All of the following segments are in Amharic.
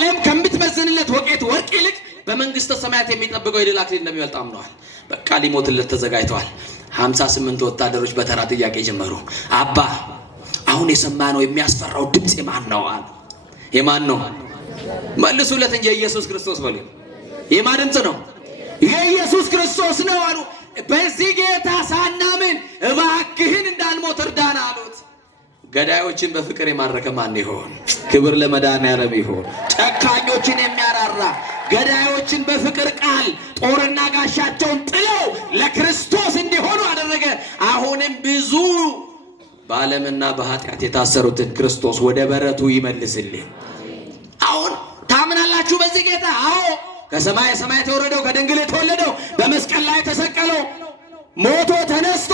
ዓለም ከምትመዝንለት ወቄት ወርቅ ይልቅ በመንግስተ ሰማያት የሚጠብቀው የድል አክሊል እንደሚበልጥ አምነዋል። በቃ ሊሞትለት ተዘጋጅተዋል። 58 ወታደሮች በተራ ጥያቄ ጀመሩ። አባ አሁን የሰማነው የሚያስፈራው ድምጽ የማን ነው አሉ። የማን ነው? መልሱለት እንጂ የኢየሱስ ክርስቶስ በሉ። የማን ድምጽ ነው? የኢየሱስ ክርስቶስ ነው አሉ። በዚህ ጌታ ሳናምን እባክህን እንዳንሞት እርዳና አሉት። ገዳዮችን በፍቅር የማረከ ማን ይሆን? ክብር ለመድኃኔዓለም ይሁን። ጨካኞችን የሚያራራ ገዳዮችን በፍቅር ቃል ጦርና ጋሻቸውን ጥለው ለክርስቶስ እንዲሆኑ አደረገ። አሁንም ብዙ በዓለምና በኃጢአት የታሰሩትን ክርስቶስ ወደ በረቱ ይመልስልን። አሁን ታምናላችሁ በዚህ ጌታ? አዎ። ከሰማይ ሰማያት የወረደው ከድንግል የተወለደው በመስቀል ላይ ተሰቀለው ሞቶ ተነስቶ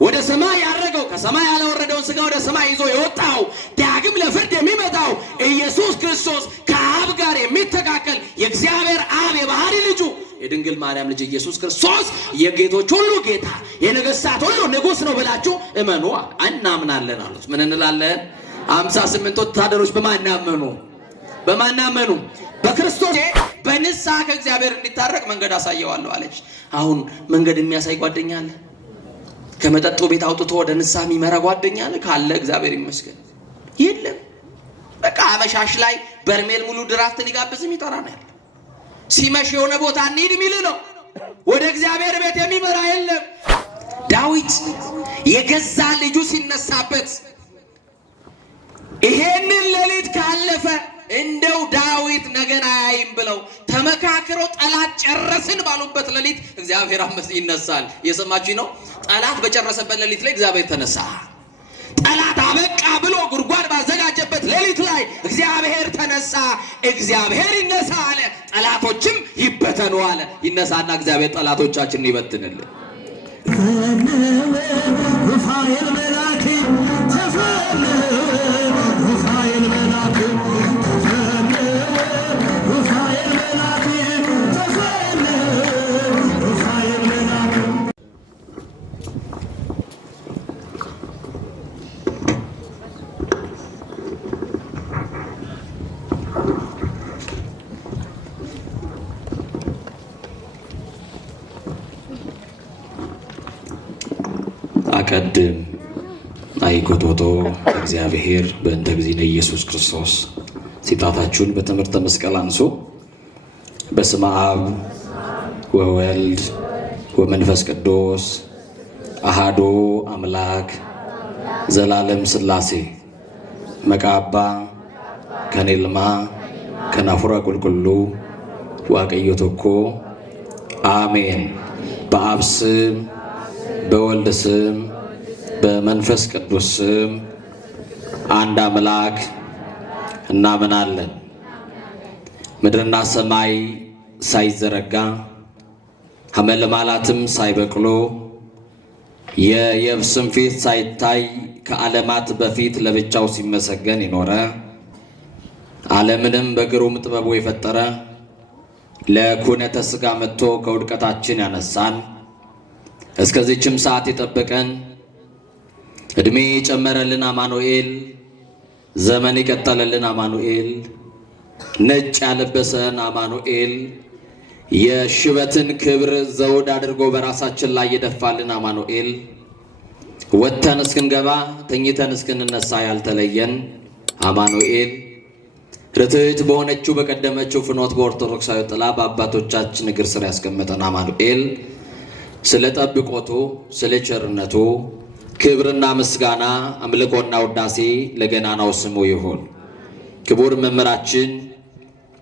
ወደ ሰማይ ያረገው ከሰማይ ያልወረደውን ሥጋ ወደ ሰማይ ይዞ የወጣው ዳግም ለፍርድ የሚመጣው ኢየሱስ ክርስቶስ ከአብ ጋር የሚተካከል የእግዚአብሔር አብ የባህሪ ልጁ የድንግል ማርያም ልጅ ኢየሱስ ክርስቶስ የጌቶች ሁሉ ጌታ የነገሥታት ሁሉ ንጉሥ ነው ብላችሁ እመኑ። እናምናለን አሉት። ምን እንላለን? 58 ወታደሮች በማናመኑ በክርስቶስ በንስሐ ከእግዚአብሔር እንዲታረቅ መንገድ አሳየዋለሁ አለች። አሁን መንገድ የሚያሳይ ጓደኛ አለ? ከመጠጡ ቤት አውጥቶ ወደ ንስሐ የሚመራ ጓደኛ አለ? ካለ እግዚአብሔር ይመስገን። የለም። በቃ አመሻሽ ላይ በርሜል ሙሉ ድራፍት ሊጋብዝ የሚጠራ ነው ያለ። ሲመሽ የሆነ ቦታ እንሂድ የሚል ነው። ወደ እግዚአብሔር ቤት የሚመራ የለም። ዳዊት የገዛ ልጁ ሲነሳበት ይሄንን ሌሊት ካለፈ እንደው ዳዊት ነገን አያይም ብለው ተመካክረው ጠላት ጨረስን ባሉበት ሌሊት እግዚአብሔር ይነሳል። የሰማችሁ ነው። ጠላት በጨረሰበት ሌሊት ላይ እግዚአብሔር ተነሳ። ጠላት አበቃ ብሎ ጉድጓድ ባዘጋጀበት ሌሊት ላይ እግዚአብሔር ተነሳ። እግዚአብሔር ይነሳ አለ፣ ጠላቶችም ይበተኑ አለ። ይነሳና እግዚአብሔር ጠላቶቻችንን ይበትንልን። አቀድም አይኮቶቶ እግዚአብሔር በእንተ እግዚእነ ኢየሱስ ክርስቶስ። ሲጣታችሁን በትምህርተ መስቀል አንሱ። በስመ አብ ወወልድ ወመንፈስ ቅዱስ አሃዱ አምላክ ዘላለም ሥላሴ መቃባ ከኔልማ ከናፉራ ቁልቁሉ ዋቀዮቶኮ አሜን። በአብ ስም በወልድ ስም በመንፈስ ቅዱስ ስም አንድ አምላክ እናምናለን። ምድርና ሰማይ ሳይዘረጋ ሐመልማላትም ሳይበቅሉ የየብስም ፊት ሳይታይ ከዓለማት በፊት ለብቻው ሲመሰገን ይኖረ ዓለምንም በግሩም ጥበቡ የፈጠረ ለኩነተ ሥጋ መጥቶ ከውድቀታችን ያነሳን እስከዚህችም ሰዓት የጠበቀን ዕድሜ የጨመረልን አማኑኤል ዘመን የቀጠለልን አማኑኤል ነጭ ያለበሰን አማኑኤል የሽበትን ክብር ዘውድ አድርጎ በራሳችን ላይ የደፋልን አማኑኤል ወጥተን እስክንገባ ተኝተን እስክንነሳ ያልተለየን አማኑኤል ርትዕት በሆነችው በቀደመችው ፍኖት በኦርቶዶክሳዊ ጥላ በአባቶቻችን እግር ስር ያስቀመጠን አማኑኤል ስለ ጠብቆቱ ስለ ቸርነቱ ክብርና ምስጋና አምልኮና ውዳሴ ለገናናው ስሙ ይሁን። ክቡር መምህራችን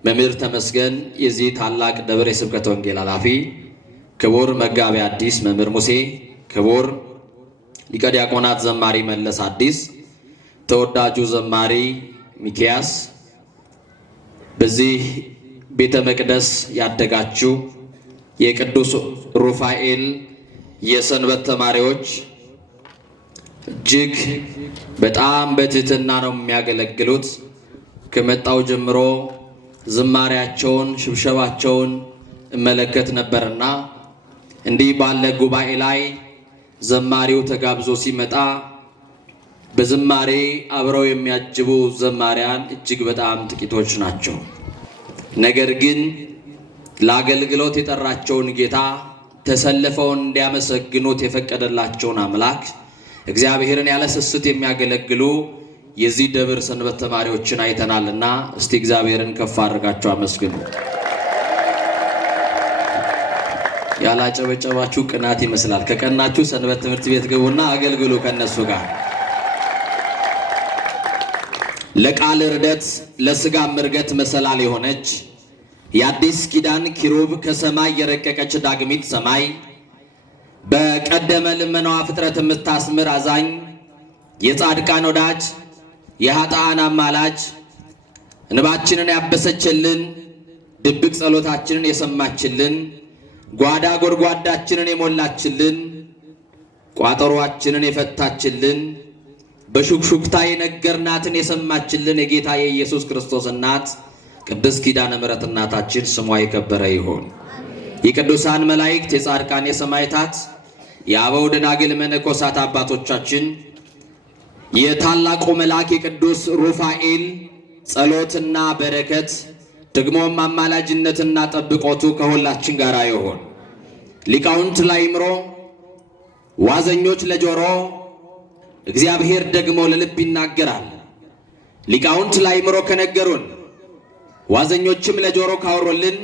መምህር ተመስገን የዚህ ታላቅ ደብረ ስብከተ ወንጌል ኃላፊ፣ ክቡር መጋቤ ሐዲስ መምህር ሙሴ፣ ክቡር ሊቀ ዲያቆናት ዘማሪ መለስ አዲስ፣ ተወዳጁ ዘማሪ ሚኪያስ፣ በዚህ ቤተ መቅደስ ያደጋችሁ የቅዱስ ሩፋኤል የሰንበት ተማሪዎች እጅግ በጣም በትህትና ነው የሚያገለግሉት። ከመጣው ጀምሮ ዝማሬያቸውን ሽብሸባቸውን እመለከት ነበርና እንዲህ ባለ ጉባኤ ላይ ዘማሪው ተጋብዞ ሲመጣ በዝማሬ አብረው የሚያጅቡ ዘማሪያን እጅግ በጣም ጥቂቶች ናቸው። ነገር ግን ለአገልግሎት የጠራቸውን ጌታ ተሰልፈው እንዲያመሰግኑት የፈቀደላቸውን አምላክ እግዚአብሔርን ያለ ስስት የሚያገለግሉ የዚህ ደብር ሰንበት ተማሪዎችን አይተናልና እስቲ እግዚአብሔርን ከፍ አድርጋችሁ አመስግኑ። ያላጨበጨባችሁ ቅናት ይመስላል። ከቀናችሁ ሰንበት ትምህርት ቤት ግቡና አገልግሉ ከነሱ ጋር። ለቃል ርደት ለስጋ ምርገት መሰላል የሆነች የአዲስ ኪዳን ኪሩብ ከሰማይ የረቀቀች ዳግሚት ሰማይ በቀደመ ልመናዋ ፍጥረት የምታስምር አዛኝ የጻድቃን ወዳጅ የኃጥአን አማላጅ እንባችንን ያበሰችልን ድብቅ ጸሎታችንን የሰማችልን ጓዳ ጎድጓዳችንን የሞላችልን ቋጠሯችንን የፈታችልን በሹክሹክታ የነገርናትን የሰማችልን የጌታ የኢየሱስ ክርስቶስ እናት ቅድስት ኪዳነ ምሕረት እናታችን ስሟ የከበረ ይሁን። የቅዱሳን መላእክት የጻድቃን የሰማዕታት የአበው ደናግል መነኮሳት አባቶቻችን የታላቁ መልአክ የቅዱስ ሩፋኤል ጸሎትና በረከት ደግሞም አማላጅነትና ጠብቆቱ ከሁላችን ጋር ይሁን። ሊቃውንት ለአእምሮ ዋዘኞች ለጆሮ እግዚአብሔር ደግሞ ለልብ ይናገራል። ሊቃውንት ለአእምሮ ከነገሩን ዋዘኞችም ለጆሮ ካወሩልን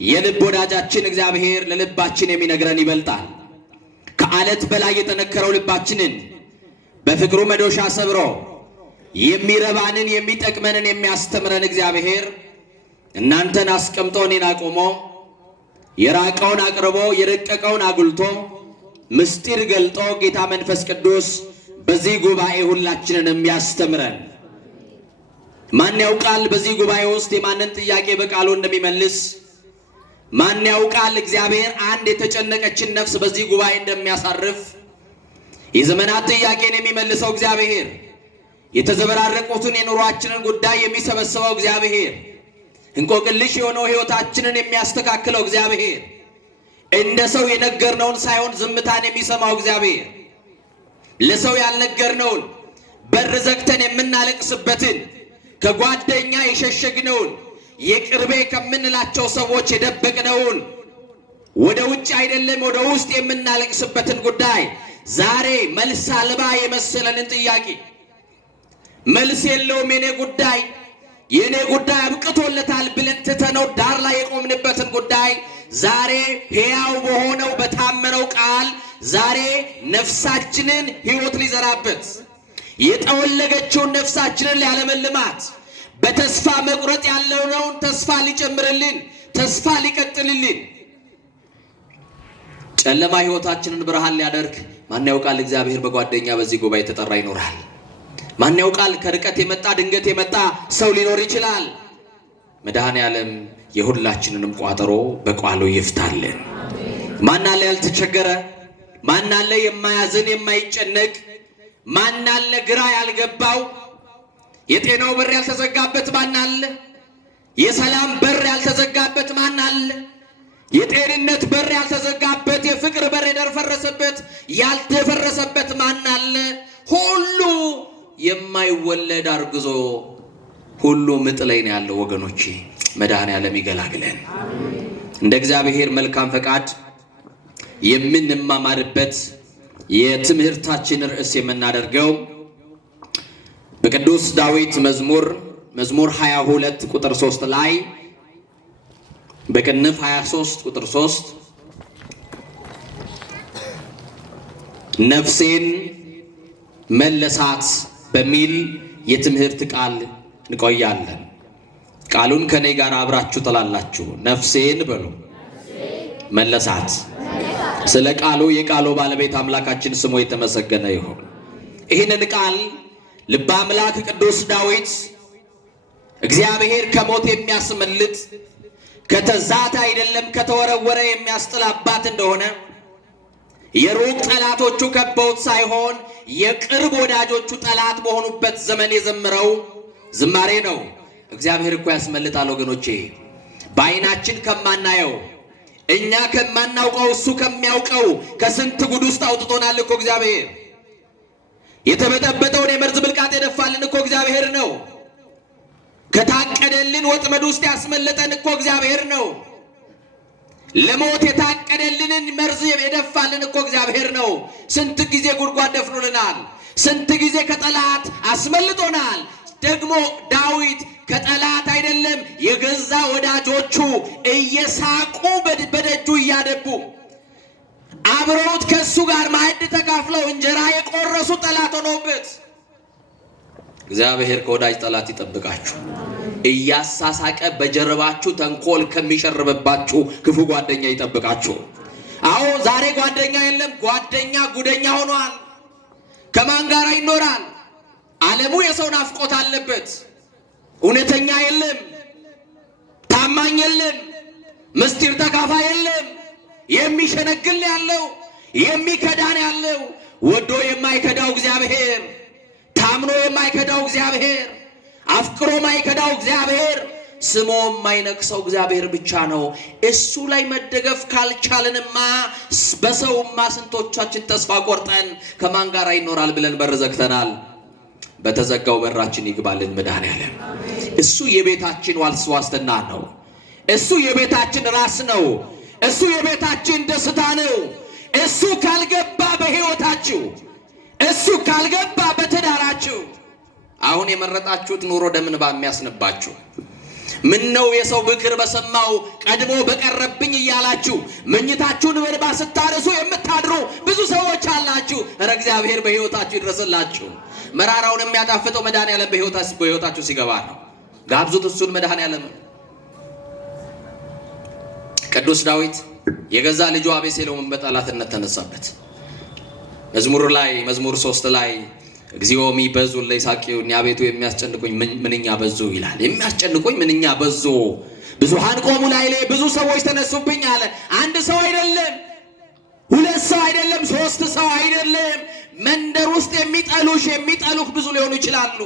የልብ ወዳጃችን እግዚአብሔር ለልባችን የሚነግረን ይበልጣል። ከአለት በላይ የጠነከረው ልባችንን በፍቅሩ መዶሻ ሰብሮ የሚረባንን የሚጠቅመንን የሚያስተምረን እግዚአብሔር እናንተን አስቀምጦ እኔን አቁሞ የራቀውን አቅርቦ የረቀቀውን አጉልቶ ምስጢር ገልጦ ጌታ መንፈስ ቅዱስ በዚህ ጉባኤ ሁላችንን የሚያስተምረን ማን ያውቃል? በዚህ ጉባኤ ውስጥ የማንን ጥያቄ በቃሉ እንደሚመልስ ማን ያውቃል? እግዚአብሔር አንድ የተጨነቀችን ነፍስ በዚህ ጉባኤ እንደሚያሳርፍ የዘመናት ጥያቄን የሚመልሰው እግዚአብሔር የተዘበራረቁትን የኑሯችንን ጉዳይ የሚሰበስበው እግዚአብሔር እንቆቅልሽ የሆነው ሕይወታችንን የሚያስተካክለው እግዚአብሔር እንደ ሰው የነገርነውን ሳይሆን ዝምታን የሚሰማው እግዚአብሔር ለሰው ያልነገርነውን በር ዘግተን የምናለቅስበትን ከጓደኛ የሸሸግነውን የቅርቤ ከምንላቸው ሰዎች የደበቅነውን ወደ ውጭ አይደለም ወደ ውስጥ የምናለቅስበትን ጉዳይ ዛሬ መልስ አልባ የመሰለንን ጥያቄ መልስ የለውም የኔ ጉዳይ አብቅቶለታል ብለን ትተነው ዳር ላይ የቆምንበትን ጉዳይ ዛሬ ሕያው በሆነው በታመነው ቃል ዛሬ ነፍሳችንን ሕይወት ሊዘራበት የጠወለገችውን ነፍሳችንን ሊያለመልማት በተስፋ መቁረጥ ያለውን ተስፋ ሊጨምርልን ተስፋ ሊቀጥልልን ጨለማ ሕይወታችንን ብርሃን ሊያደርግ ማን ያውቃል? እግዚአብሔር በጓደኛ በዚህ ጉባኤ ተጠራ ይኖራል። ማን ያውቃል? ከርቀት የመጣ ድንገት የመጣ ሰው ሊኖር ይችላል። መድኃኔዓለም የሁላችንንም ቋጠሮ በቃሉ ይፍታልን። ማን አለ ያልተቸገረ? ማን አለ የማያዝን የማይጨነቅ? ማን አለ ግራ ያልገባው? የጤናው በር ያልተዘጋበት ማን አለ? የሰላም በር ያልተዘጋበት ማን አለ? የጤንነት በር ያልተዘጋበት የፍቅር በር የደፈረሰበት ያልተፈረሰበት ማን አለ? ሁሉ የማይወለድ አርግዞ ሁሉ ምጥ ላይ ነው ያለው ወገኖቼ። መድኃኔዓለም ይገላግለን። እንደ እግዚአብሔር መልካም ፈቃድ የምንማማርበት የትምህርታችን ርዕስ የምናደርገው በቅዱስ ዳዊት መዝሙር 22 ቁጥር 3 ላይ በቅንፍ 23 ቁጥር 3 ነፍሴን መለሳት በሚል የትምህርት ቃል እንቆያለን። ቃሉን ከኔ ጋር አብራችሁ ተላላችሁ። ነፍሴን በሉ መለሳት። ስለ ቃሉ የቃሉ ባለቤት አምላካችን ስሙ የተመሰገነ ይሁን። ይህንን ቃል ልበ አምላክ ቅዱስ ዳዊት እግዚአብሔር ከሞት የሚያስመልጥ ከተዛተ አይደለም ከተወረወረ የሚያስጥል አባት እንደሆነ የሩቅ ጠላቶቹ ከበውት ሳይሆን የቅርብ ወዳጆቹ ጠላት በሆኑበት ዘመን የዘመረው ዝማሬ ነው። እግዚአብሔር እኮ ያስመልጣል ወገኖቼ። በዓይናችን ከማናየው እኛ ከማናውቀው እሱ ከሚያውቀው ከስንት ጉድ ውስጥ አውጥቶናል እኮ እግዚአብሔር። የተበጠበጠውን የመርዝ ብልቃጥ የደፋልን እኮ እግዚአብሔር ነው። ከታቀደልን ወጥመድ ውስጥ ያስመለጠን እኮ እግዚአብሔር ነው። ለሞት የታቀደልንን መርዝ የደፋልን እኮ እግዚአብሔር ነው። ስንት ጊዜ ጉድጓድ ደፍኖልናል። ስንት ጊዜ ከጠላት አስመልጦናል። ደግሞ ዳዊት ከጠላት አይደለም የገዛ ወዳጆቹ እየሳቁ በደጁ እያደቡ አብረውት ከሱ ጋር ማዕድ ተካፍለው እንጀራ የቆረሱ ጠላት ሆኖበት። እግዚአብሔር ከወዳጅ ጠላት ይጠብቃችሁ። እያሳሳቀ በጀርባችሁ ተንኮል ከሚሸርብባችሁ ክፉ ጓደኛ ይጠብቃችሁ። አዎ ዛሬ ጓደኛ የለም። ጓደኛ ጉደኛ ሆኗል። ከማን ጋር ይኖራል? ዓለሙ የሰው ናፍቆት አለበት። እውነተኛ የለም፣ ታማኝ የለም፣ ምስጢር ተካፋይ የለም። የሚሸነግል ያለው፣ የሚከዳን ያለው። ወዶ የማይከዳው እግዚአብሔር፣ ታምኖ የማይከዳው እግዚአብሔር፣ አፍቅሮ የማይከዳው እግዚአብሔር፣ ስሞ የማይነክሰው እግዚአብሔር ብቻ ነው። እሱ ላይ መደገፍ ካልቻልንማ በሰውማ ስንቶቻችን ተስፋ ቆርጠን ከማን ጋር ይኖራል ብለን በር ዘግተናል። በተዘጋው በራችን ይግባልን መድኃኔዓለም። እሱ የቤታችን ዋስትና ነው። እሱ የቤታችን ራስ ነው። እሱ የቤታችን ደስታ ነው። እሱ ካልገባ በሕይወታችሁ፣ እሱ ካልገባ በትዳራችሁ፣ አሁን የመረጣችሁት ኑሮ ደምን ባሚያስነባችሁ፣ ምን ነው የሰው ምክር በሰማው ቀድሞ በቀረብኝ እያላችሁ መኝታችሁን በእንባ ስታርሱ የምታድሩ ብዙ ሰዎች አላችሁ። ኧረ እግዚአብሔር በሕይወታችሁ ይድረስላችሁ። መራራውን የሚያጣፍጠው መድኃኔዓለም በሕይወታችሁ ሲገባ ነው። ጋብዙት እሱን መድኃኔዓለም። ቅዱስ ዳዊት የገዛ ልጁ አቤሴሎምን በጠላትነት ተነሳበት። መዝሙር 3 ላይ እግዚኦ ሚበዙ ለይሳቅዩኒ አቤቱ የሚያስጨንቁኝ ምንኛ በዙ ይላል። የሚያስጨንቁኝ ምንኛ በዙ፣ ብዙሃን ቆሙ ላይሌ፣ ብዙ ሰዎች ተነሱብኝ አለ። አንድ ሰው አይደለም፣ ሁለት ሰው አይደለም፣ ሶስት ሰው አይደለም። መንደር ውስጥ የሚጠሉህ ብዙ ሊሆኑ ይችላሉ።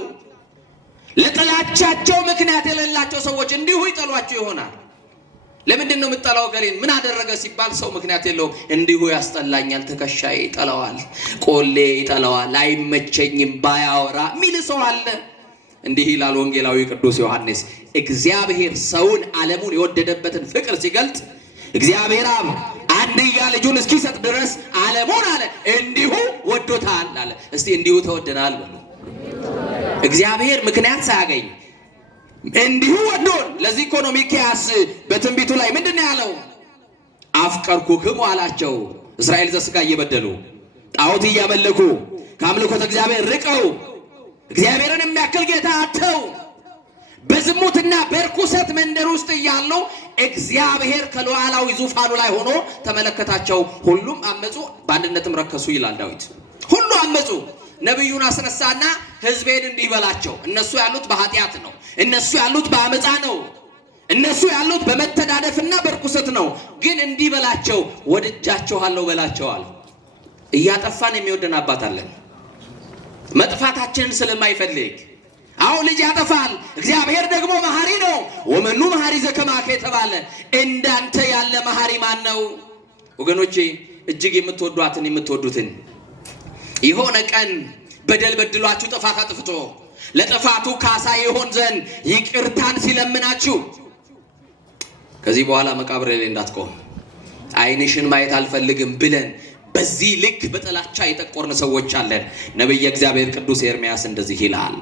ለጥላቻቸው ምክንያት የሌላቸው ሰዎች እንዲሁ ይጠሏቸው ይሆናል። ለምንድን ነው የምጠላው ገሌን? ምን አደረገ ሲባል ሰው ምክንያት የለውም። እንዲሁ ያስጠላኛል፣ ትከሻዬ ይጠላዋል፣ ቆሌ ይጠላዋል፣ አይመቸኝም ባያወራ ሚል ሰው አለ። እንዲህ ይላል ወንጌላዊ ቅዱስ ዮሐንስ፣ እግዚአብሔር ሰውን ዓለሙን የወደደበትን ፍቅር ሲገልጥ እግዚአብሔር አብ አንድያ ልጁን እስኪሰጥ ድረስ ዓለሙን አለ እንዲሁ ወዶታል አለ። እስቲ እንዲሁ ተወደናል በሉ። እግዚአብሔር ምክንያት ሳያገኝ እንዲሁ ወዶን። ለዚህ እኮ ነው ሚክያስ በትንቢቱ ላይ ምንድነው ያለው? አፍቀርኩክሙ አላቸው። እስራኤል ዘሥጋ እየበደሉ ጣዖት እያመለኩ ከአምልኮተ እግዚአብሔር ርቀው እግዚአብሔርን የሚያክል ጌታ አጥተው በዝሙትና በርኩሰት መንደር ውስጥ እያሉ እግዚአብሔር ከሉዓላዊ ዙፋኑ ላይ ሆኖ ተመለከታቸው። ሁሉም አመጹ፣ በአንድነትም ረከሱ ይላል ዳዊት። ሁሉ አመጹ። ነቢዩን አስነሳና ሕዝቤን እንዲህ በላቸው። እነሱ ያሉት በኃጢአት ነው። እነሱ ያሉት በአመፃ ነው። እነሱ ያሉት በመተዳደፍና በርኩሰት ነው። ግን እንዲህ በላቸው፣ ወድጃቸዋለሁ በላቸው አለ። እያጠፋን የሚወደን አባት አለን፣ መጥፋታችንን ስለማይፈልግ። አሁን ልጅ ያጠፋል፣ እግዚአብሔር ደግሞ መሐሪ ነው። ወመኑ መሐሪ ዘከማከ የተባለ እንዳንተ ያለ መሐሪ ማን ነው? ወገኖቼ እጅግ የምትወዱትን የሆነ ቀን በደል በድሏችሁ ጥፋት አጥፍቶ ለጥፋቱ ካሳ ይሆን ዘንድ ይቅርታን ሲለምናችሁ ከዚህ በኋላ መቃብር ላይ እንዳትቆም ዓይንሽን ማየት አልፈልግም ብለን በዚህ ልክ በጥላቻ የጠቆርን ሰዎች አለን። ነብየ እግዚአብሔር ቅዱስ ኤርምያስ እንደዚህ ይላል፣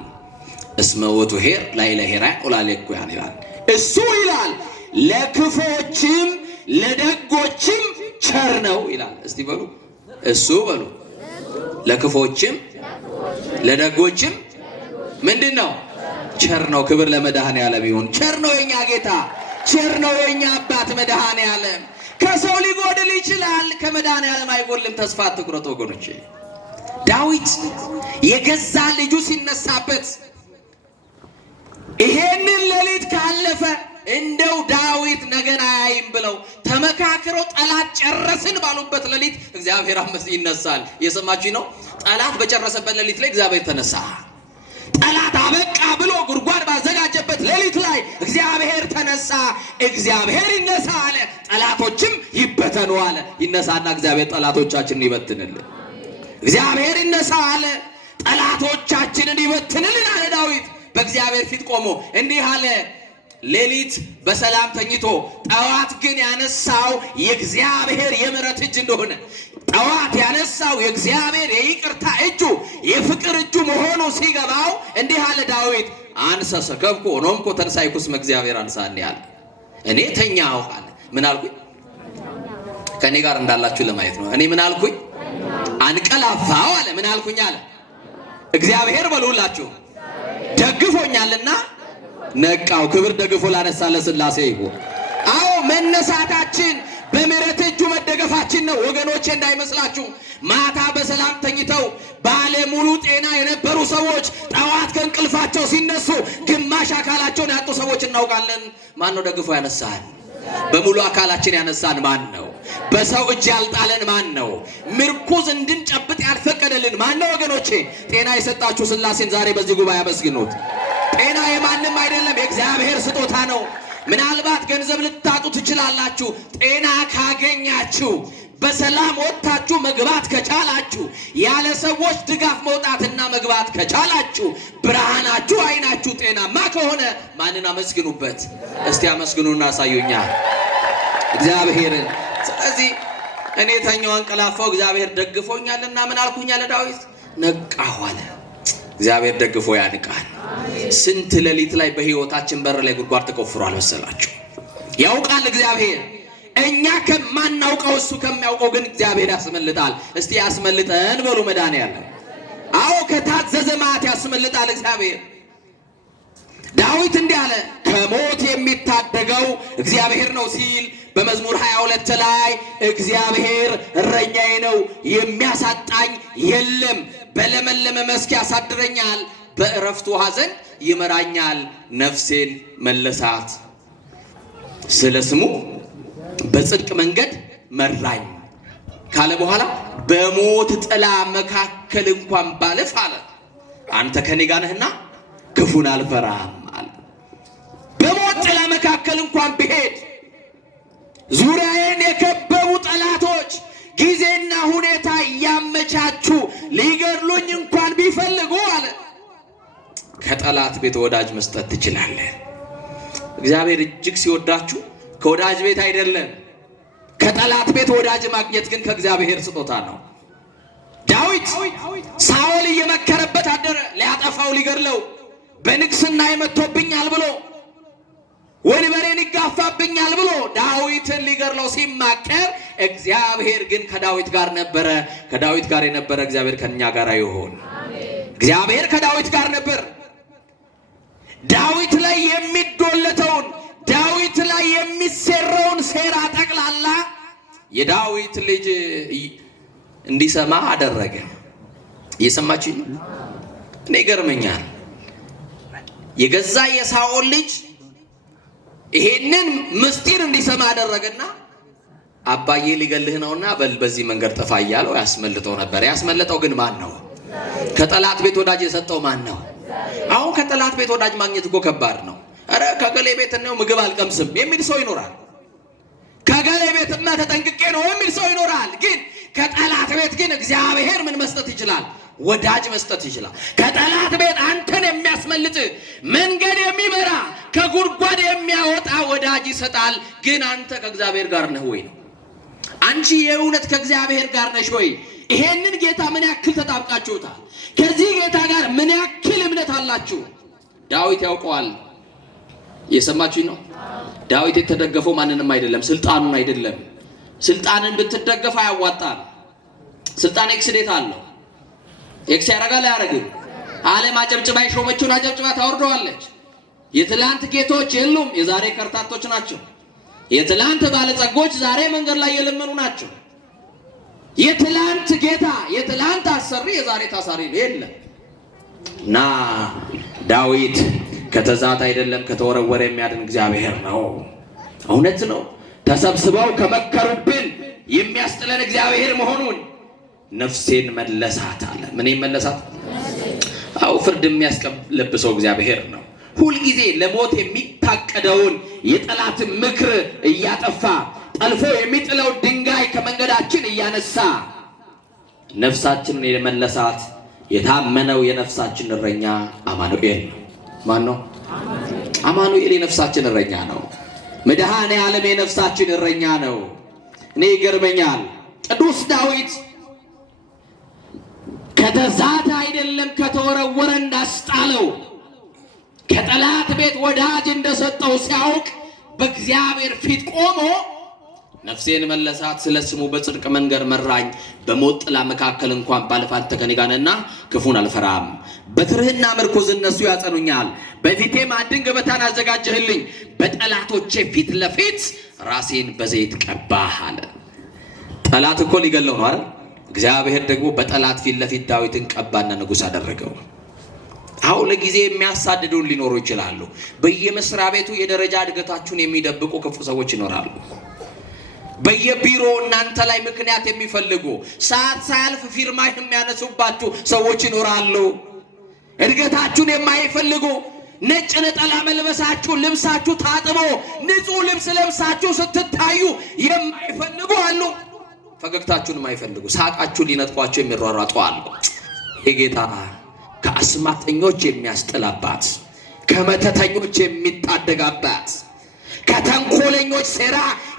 እስመ ውእቱ ኄር ላዕለ ኄራን ወለእኩያን ይላል። እሱ ይላል ለክፎችም ለደጎችም ቸር ነው ይላል። እስቲ በሉ እሱ በሉ። ለክፎችም ለደጎችም ምንድን ነው? ቸር ነው። ክብር ለመድኃኔዓለም ይሁን። ቸር ነው የኛ ጌታ፣ ቸር ነው የኛ አባት መድኃኔዓለም። ከሰው ሊጎድል ይችላል፣ ከመድኃኔዓለም አይጎድልም። ተስፋ አትቁረጡ ወገኖቼ። ዳዊት የገዛ ልጁ ሲነሳበት ይሄንን ሌሊት ካለፈ እንደው ዳዊት ነገን አያይም ብለው ተመካክረው ጠላት ጨረስን ባሉበት ሌሊት እግዚአብሔር ይነሳል። የሰማችሁ ነው። ጠላት በጨረሰበት ሌሊት ላይ እግዚአብሔር ተነሳ። ጠላት አበቃ ብሎ ጉድጓድ ባዘጋጀበት ሌሊት ላይ እግዚአብሔር ተነሳ። እግዚአብሔር ይነሳ አለ፣ ጠላቶችም ይበተኑ አለ። ይነሳና እግዚአብሔር ጠላቶቻችንን ይበትንልን። እግዚአብሔር ይነሳ አለ። ጠላቶቻችንን ይበትንልን አለ ዳዊት በእግዚአብሔር ፊት ቆሞ እንዲህ አለ። ሌሊት በሰላም ተኝቶ ጠዋት ግን ያነሳው የእግዚአብሔር የምሕረት እጅ እንደሆነ ጠዋት ያነሳው የእግዚአብሔር የይቅርታ እጁ የፍቅር እጁ መሆኑ ሲገባው እንዲህ አለ ዳዊት አንሰ ሰከብኩ ኖምኮ ተንሳይኩስ እግዚአብሔር አንሳኒ አለ። እኔ ተኛሁ አለ። ምን አልኩኝ? ከኔ ጋር እንዳላችሁ ለማየት ነው። እኔ ምን አልኩኝ? አንቀላፋው አለ። ምን አልኩኝ አለ? እግዚአብሔር በሉላችሁ ደግፎኛልና ነቃው። ክብር ደግፎ ላነሳ ለሥላሴ ይሁን። አዎ መነሳታችን በምሕረት እጁ መደገፋችን ነው ወገኖቼ፣ እንዳይመስላችሁ። ማታ በሰላም ተኝተው ባለ ሙሉ ጤና የነበሩ ሰዎች ጠዋት ከእንቅልፋቸው ሲነሱ ግማሽ አካላቸውን ያጡ ሰዎች እናውቃለን። ማን ነው ደግፎ ያነሳን? በሙሉ አካላችን ያነሳን ማን ነው? በሰው እጅ ያልጣለን ማን ነው? ምርኩዝ እንድንጨብጥ ያልፈቀደልን ማን ነው? ወገኖቼ ጤና የሰጣችሁ ሥላሴን ዛሬ በዚህ ጉባኤ አመስግኑት። ጤና የማንም አይደለም፣ የእግዚአብሔር ስጦታ ነው። ምናልባት ገንዘብ ልታጡ ትችላላችሁ። ጤና ካገኛችሁ በሰላም ወጥታችሁ መግባት ከቻላችሁ ያለ ሰዎች ድጋፍ መውጣትና መግባት ከቻላችሁ ብርሃናችሁ አይናችሁ ጤናማ ከሆነ ማንን አመስግኑበት? እስቲ አመስግኑና አሳዩኛል እግዚአብሔርን። ስለዚህ እኔ ተኛው አንቀላፋው እግዚአብሔር ደግፎኛልና ምን አልኩኛል? ዳዊት ነቃሁ አለ። እግዚአብሔር ደግፎ ያንቃል። ስንት ሌሊት ላይ በህይወታችን በር ላይ ጉድጓድ ተቆፍሯል መሰላችሁ? ያውቃል እግዚአብሔር። እኛ ከማናውቀው እሱ ከሚያውቀው ግን እግዚአብሔር ያስመልጣል። እስቲ ያስመልጠን በሉ መድኃኒዓለም። አዎ ከታዘዘ መዓት ያስመልጣል እግዚአብሔር። ዳዊት እንዲህ አለ፣ ከሞት የሚታደገው እግዚአብሔር ነው ሲል በመዝሙር 22 ላይ እግዚአብሔር እረኛዬ ነው የሚያሳጣኝ የለም፣ በለመለመ መስክ ያሳድረኛል፣ በእረፍቱ ውኃ ዘንድ ይመራኛል፣ ነፍሴን መለሳት፣ ስለ ስሙ በጽድቅ መንገድ መራኝ ካለ በኋላ በሞት ጥላ መካከል እንኳን ባልፍ አለ አንተ ከኔ ጋር ነህና ክፉን አልፈራም አለ። በሞት ጥላ መካከል እንኳን ብሄድ ዙሪያዬን የከበቡ ጠላቶች ጊዜና ሁኔታ እያመቻቹ ሊገድሉኝ እንኳን ቢፈልጉ አለ ከጠላት ቤት ወዳጅ መስጠት ትችላለህ። እግዚአብሔር እጅግ ሲወዳችሁ ከወዳጅ ቤት አይደለም፣ ከጠላት ቤት ወዳጅ ማግኘት ግን ከእግዚአብሔር ስጦታ ነው። ዳዊት ሳኦል እየመከረበት አደረ፣ ሊያጠፋው ሊገድለው፣ በንግስና ይመቶብኛል ብሎ ወንበሬን ይጋፋብኛል ብሎ ዳዊትን ሊገድለው ሲማከር እግዚአብሔር ግን ከዳዊት ጋር ነበረ። ከዳዊት ጋር የነበረ እግዚአብሔር ከኛ ጋር ይሁን። እግዚአብሔር ከዳዊት ጋር ነበር። ዳዊት ላይ የሚዶለተውን ዳዊት ላይ የሚሰራውን ሴራ ጠቅላላ የዳዊት ልጅ እንዲሰማ አደረገ። እየሰማችሁ እኔ ገርመኛል። የገዛ የሳኦል ልጅ ይሄንን ምስጢር እንዲሰማ አደረገና አባዬ ሊገልህ ነውና በል በዚህ መንገድ ጠፋ እያለው ያስመልጠው ነበር። ያስመለጠው ግን ማን ነው? ከጠላት ቤት ወዳጅ የሰጠው ማን ነው? አሁን ከጠላት ቤት ወዳጅ ማግኘት እኮ ከባድ ነው። አረ ከገሌ ቤት ነው ምግብ አልቀምስም የሚል ሰው ይኖራል። ከገሌ ቤትማ ተጠንቅቄ ነው የሚል ሰው ይኖራል። ግን ከጠላት ቤት ግን እግዚአብሔር ምን መስጠት ይችላል? ወዳጅ መስጠት ይችላል። ከጠላት ቤት አንተን የሚያስመልጥ መንገድ የሚመራ ከጉድጓድ የሚያወጣ ወዳጅ ይሰጣል። ግን አንተ ከእግዚአብሔር ጋር ነህ ወይ ነው? አንቺ የእውነት ከእግዚአብሔር ጋር ነሽ ወይ? ይሄንን ጌታ ምን ያክል ተጣብቃችሁታል? ከዚህ ጌታ ጋር ምን ያክል እምነት አላችሁ? ዳዊት ያውቀዋል። የሰማችሁኝ ነው? ዳዊት የተደገፈው ማንንም አይደለም፣ ስልጣኑን አይደለም። ስልጣንን ብትደገፍ አያዋጣም። ስልጣን ኤክስዴት አለው። ኤክስ ያረጋል አያረግም? ዓለም አጨብጭባ የሾመችውን አጨብጭባ ታወርደዋለች። የትላንት ጌቶች የሉም፣ የዛሬ ከርታቶች ናቸው። የትላንት ባለጸጎች ዛሬ መንገድ ላይ የለመኑ ናቸው። የትላንት ጌታ የትላንት አሰሪ የዛሬ ታሳሪ የለም። እና ዳዊት ከተዛት አይደለም ከተወረወረ የሚያድን እግዚአብሔር ነው። እውነት ነው። ተሰብስበው ከመከሩብን የሚያስጥለን እግዚአብሔር መሆኑን ነፍሴን መለሳት አለ። ምን መለሳት? አው ፍርድ የሚያስቀለብሰው እግዚአብሔር ነው። ሁልጊዜ ለሞት የሚታቀደውን የጠላት ምክር እያጠፋ ጠልፎ የሚጥለው ድንጋይ ከመንገዳችን እያነሳ ነፍሳችንን የመለሳት የታመነው የነፍሳችን እረኛ አማኑኤል ነው። ማን ነው? አማኑኤል የነፍሳችን እረኛ ነው። መድኃኔ ዓለም የነፍሳችን እረኛ ነው። እኔ ይገርመኛል ቅዱስ ዳዊት ከተዛተ አይደለም ከተወረወረ እንዳስጣለው ከጠላት ቤት ወዳጅ እንደሰጠው ሲያውቅ በእግዚአብሔር ፊት ቆሞ ነፍሴን መለሳት፣ ስለ ስሙ በጽድቅ መንገድ መራኝ፣ በሞት ጥላ መካከል እንኳን ባልፍ አንተ ከእኔ ጋር ነህና ክፉን አልፈራም። በትርህና ምርኩዝ እነሱ ያጸኑኛል። በፊቴም አንድን ገበታን አዘጋጀህልኝ፣ በጠላቶቼ ፊት ለፊት ራሴን በዘይት ቀባህ አለ። ጠላት እኮ ሊገለው ነው አይደል? እግዚአብሔር ደግሞ በጠላት ፊት ለፊት ዳዊትን ቀባና ንጉሥ አደረገው። አሁን ለጊዜ የሚያሳድዱን ሊኖሩ ይችላሉ። በየመስሪያ ቤቱ የደረጃ እድገታችሁን የሚደብቁ ክፉ ሰዎች ይኖራሉ። በየቢሮ እናንተ ላይ ምክንያት የሚፈልጉ ሰዓት ሳያልፍ ፊርማ የሚያነሱባችሁ ሰዎች ይኖራሉ። እድገታችሁን የማይፈልጉ ነጭ ነጠላ መልበሳችሁ ልብሳችሁ ታጥቦ ንጹህ ልብስ ለብሳችሁ ስትታዩ የማይፈልጉ አሉ። ፈገግታችሁን የማይፈልጉ ሳቃችሁን ሊነጥቋችሁ የሚሯሯጡ አሉ። የጌታ ከአስማተኞች የሚያስጥላባት ከመተተኞች የሚታደጋባት ከተንኮለኞች ሴራ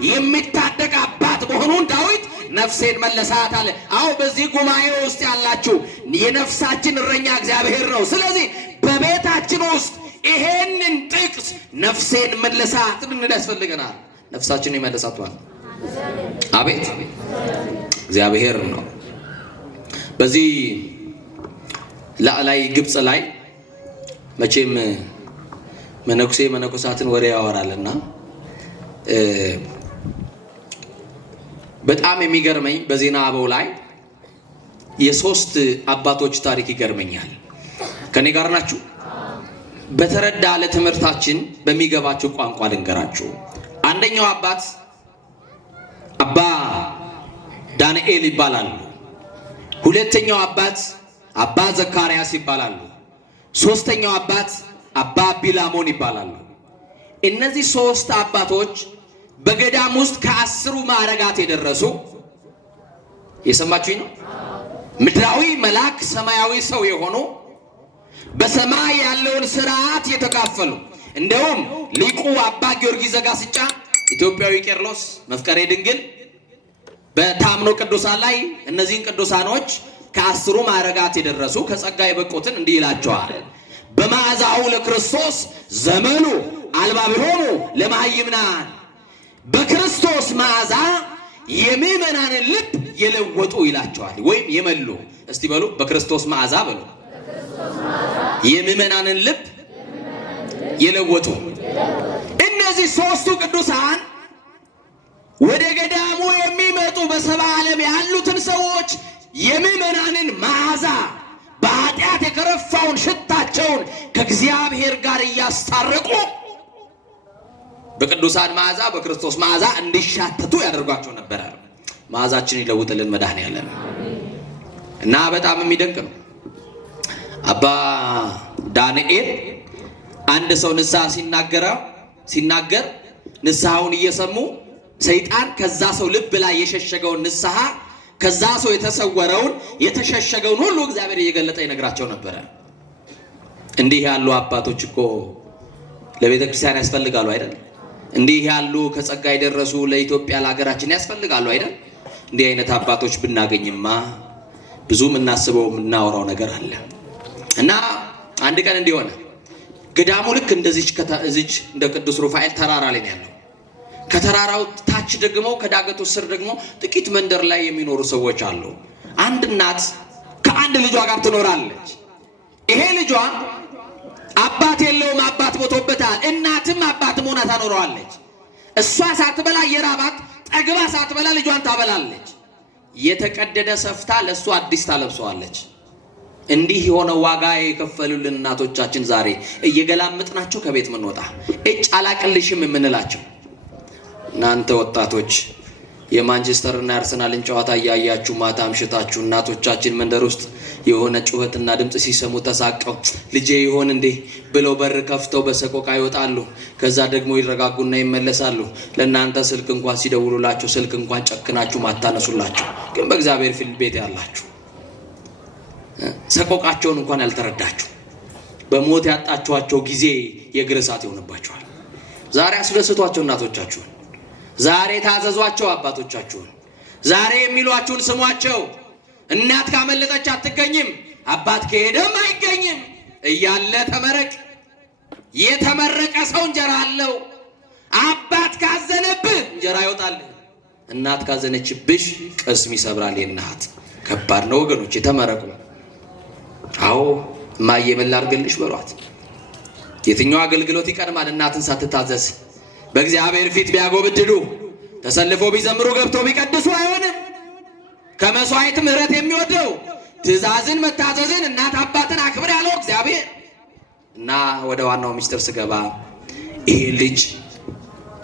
የሚታደጋባት መሆኑን ዳዊት ነፍሴን መለሳት አለ። አዎ በዚህ ጉባኤ ውስጥ ያላችሁ የነፍሳችን እረኛ እግዚአብሔር ነው። ስለዚህ በቤታችን ውስጥ ይሄንን ጥቅስ ነፍሴን መለሳት እንል ያስፈልገናል። ነፍሳችን ይመለሳቷል። አቤት እግዚአብሔር ነው። በዚህ ላይ ግብጽ ላይ መቼም መነኩሴ መነኮሳትን ወሬ ያወራልና በጣም የሚገርመኝ በዜና አበው ላይ የሶስት አባቶች ታሪክ ይገርመኛል። ከኔ ጋር ናችሁ? በተረዳ ለትምህርታችን በሚገባችሁ ቋንቋ ልንገራችሁ። አንደኛው አባት አባ ዳንኤል ይባላሉ። ሁለተኛው አባት አባ ዘካርያስ ይባላሉ። ሶስተኛው አባት አባ ቢላሞን ይባላሉ። እነዚህ ሶስት አባቶች በገዳም ውስጥ ከ10 ማዕረጋት የደረሱ የሰማችሁኝ ነው። ምድራዊ መልአክ ሰማያዊ ሰው የሆኑ በሰማይ ያለውን ስርዓት የተካፈሉ እንደውም ሊቁ አባ ጊዮርጊስ ዘጋስጫ ኢትዮጵያዊ ቄርሎስ መፍቀሬ ድንግል በታምኖ ቅዱሳን ላይ እነዚህን ቅዱሳኖች ከ10 ማዕረጋት የደረሱ ከጸጋ የበቁትን እንዲህ ይላቸዋል። በመዓዛው ለክርስቶስ ዘመኑ አልባቢሆሙ ለመሃይምናን በክርስቶስ መዓዛ የምእመናንን ልብ የለወጡ ይላቸዋል። ወይም የመሉ እስቲ በሉ በክርስቶስ መዓዛ በሉ የምእመናንን ልብ የለወጡ። እነዚህ ሶስቱ ቅዱሳን ወደ ገዳሙ የሚመጡ በሰባ ዓለም ያሉትን ሰዎች የምእመናንን መዓዛ በኃጢአት የከረፋውን ሽታቸውን ከእግዚአብሔር ጋር እያስታረቁ በቅዱሳን መዓዛ በክርስቶስ መዓዛ እንዲሻተቱ ያደርጓቸው ነበረ። መዓዛችን ይለውጥልን መድኃኔዓለም እና በጣም የሚደንቅ ነው። አባ ዳንኤል አንድ ሰው ንስሐ ሲናገር ንስሐውን እየሰሙ ሰይጣን ከዛ ሰው ልብ ላይ የሸሸገውን ንስሐ ከዛ ሰው የተሰወረውን የተሸሸገውን ሁሉ እግዚአብሔር እየገለጠ ይነግራቸው ነበረ። እንዲህ ያሉ አባቶች እኮ ለቤተ ክርስቲያን ያስፈልጋሉ አይደል? እንዲህ ያሉ ከጸጋ የደረሱ ለኢትዮጵያ ለሀገራችን ያስፈልጋሉ አይደል? እንዲህ አይነት አባቶች ብናገኝማ ብዙ የምናስበው የምናወራው ነገር አለ። እና አንድ ቀን እንዲሆነ ገዳሙ ልክ እንደዚች እንደ ቅዱስ ሩፋኤል ተራራ ላይ ነው ያለው። ከተራራው ታች ደግሞ ከዳገቱ ስር ደግሞ ጥቂት መንደር ላይ የሚኖሩ ሰዎች አሉ። አንድ እናት ከአንድ ልጇ ጋር ትኖራለች። ይሄ ልጇ አባት የለውም፣ አባት ሞቶበታል። እናትም አባትም ሆና ታኖረዋለች። እሷ ሳትበላ የራባት ጠግባ ሳትበላ ልጇን ታበላለች። የተቀደደ ሰፍታ ለእሷ አዲስ ታለብሰዋለች። እንዲህ የሆነ ዋጋ የከፈሉልን እናቶቻችን ዛሬ እየገላመጥናቸው ከቤት ምንወጣ እጭ አላቅልሽም የምንላቸው እናንተ ወጣቶች የማንቸስተርና የአርሰናልን ጨዋታ እያያችሁ ማታ አምሽታችሁ እናቶቻችን መንደር ውስጥ የሆነ ጩኸትና ድምፅ ሲሰሙ ተሳቀው ልጄ ይሆን እንዴ ብለው በር ከፍተው በሰቆቃ ይወጣሉ። ከዛ ደግሞ ይረጋጉና ይመለሳሉ። ለእናንተ ስልክ እንኳን ሲደውሉላችሁ ስልክ እንኳን ጨክናችሁ ማታነሱላችሁ፣ ግን በእግዚአብሔር ፊት ቤት ያላችሁ ሰቆቃቸውን እንኳን ያልተረዳችሁ በሞት ያጣችኋቸው ጊዜ የእግር እሳት ይሆንባችኋል። ዛሬ አስደስቷቸው እናቶቻችሁን፣ ዛሬ ታዘዟቸው አባቶቻችሁን፣ ዛሬ የሚሏችሁን ስሟቸው። እናት ካመለጠች አትገኝም፣ አባት ከሄደም አይገኝም እያለ ተመረቅ። የተመረቀ ሰው እንጀራ አለው። አባት ካዘነብህ እንጀራ ይወጣል። እናት ካዘነችብሽ ቅስም ይሰብራል። የእናት ከባድ ነው ወገኖች። የተመረቁ አዎ እማዬ ምን ላድርግልሽ በሏት። የትኛው አገልግሎት ይቀድማል? እናትን ሳትታዘዝ በእግዚአብሔር ፊት ቢያጎብድዱ ተሰልፎ ቢዘምሩ ገብተው ቢቀድሱ አይሆንም። ከመስዋዕት ምሕረት የሚወደው ትእዛዝን መታዘዝን እናት አባትን አክብር ያለው እግዚአብሔር እና ወደ ዋናው ምስጢር ስገባ ይሄ ልጅ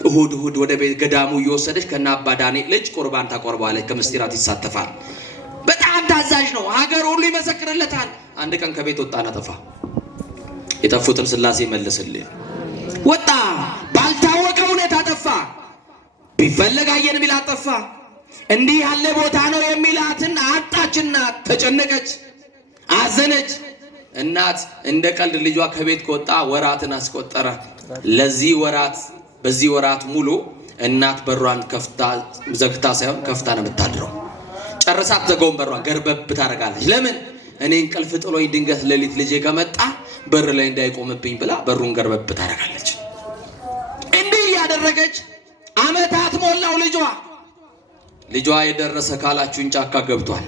እሁድ ወደ ቤት ገዳሙ እየወሰደች ከና አባ ዳንኤል ልጅ ቁርባን ታቆርባለች፣ ከምስጢራት ይሳተፋል። በጣም ታዛዥ ነው። ሀገር ሁሉ ይመሰክርለታል። አንድ ቀን ከቤት ወጣና ጠፋ። የጠፉትን ሥላሴ መልስልኝ። ወጣ፣ ባልታወቀ ሁኔታ ጠፋ። ቢፈለግ አየን ቢላት ጠፋ። እንዲህ ያለ ቦታ ነው የሚላትን አጣችና ተጨነቀች፣ አዘነች። እናት እንደ ቀልድ ልጇ ከቤት ከወጣ ወራትን አስቆጠረ። በዚህ ወራት ሙሉ እናት በሯን ዘግታ ሳይሆን ከፍታ ነው የምታድረው። ጨርሳት ዘጋውን በሯን ገርበብ ታደርጋለች። ለምን? እኔ እንቅልፍ ጥሎኝ ድንገት ሌሊት ልጄ ከመጣ በር ላይ እንዳይቆምብኝ ብላ በሩን ገርበብ ታደርጋለች። እንዲህ ያደረገች ዓመታት ሞላው። ልጇ የደረሰ ካላችሁን ጫካ ገብቷል።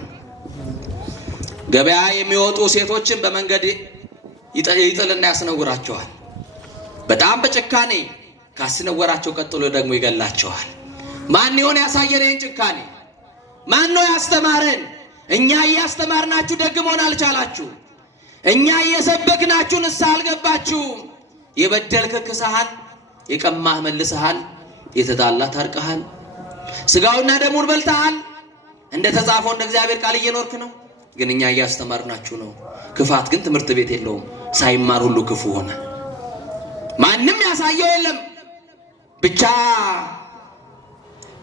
ገበያ የሚወጡ ሴቶችን በመንገድ ይጥልና ያስነውራቸዋል። በጣም በጭካኔ ካስነወራቸው ቀጥሎ ደግሞ ይገላቸዋል። ማን ይሆን ያሳየን ይህን ጭካኔ? ማን ነው ያስተማረን? እኛ እያስተማርናችሁ ደግ መሆን አልቻላችሁ። እኛ እየሰበክናችሁ ንስሐ አልገባችሁም። የበደልክ ክሰሃል፣ የቀማህ መልሰሃል፣ የተጣላ ታርቀሃል፣ ስጋውና ደሙን በልተሃል። እንደ ተጻፈው እንደ እግዚአብሔር ቃል እየኖርክ ነው። ግን እኛ እያስተማርናችሁ ነው። ክፋት ግን ትምህርት ቤት የለውም። ሳይማር ሁሉ ክፉ ሆነ። ማንም ያሳየው የለም። ብቻ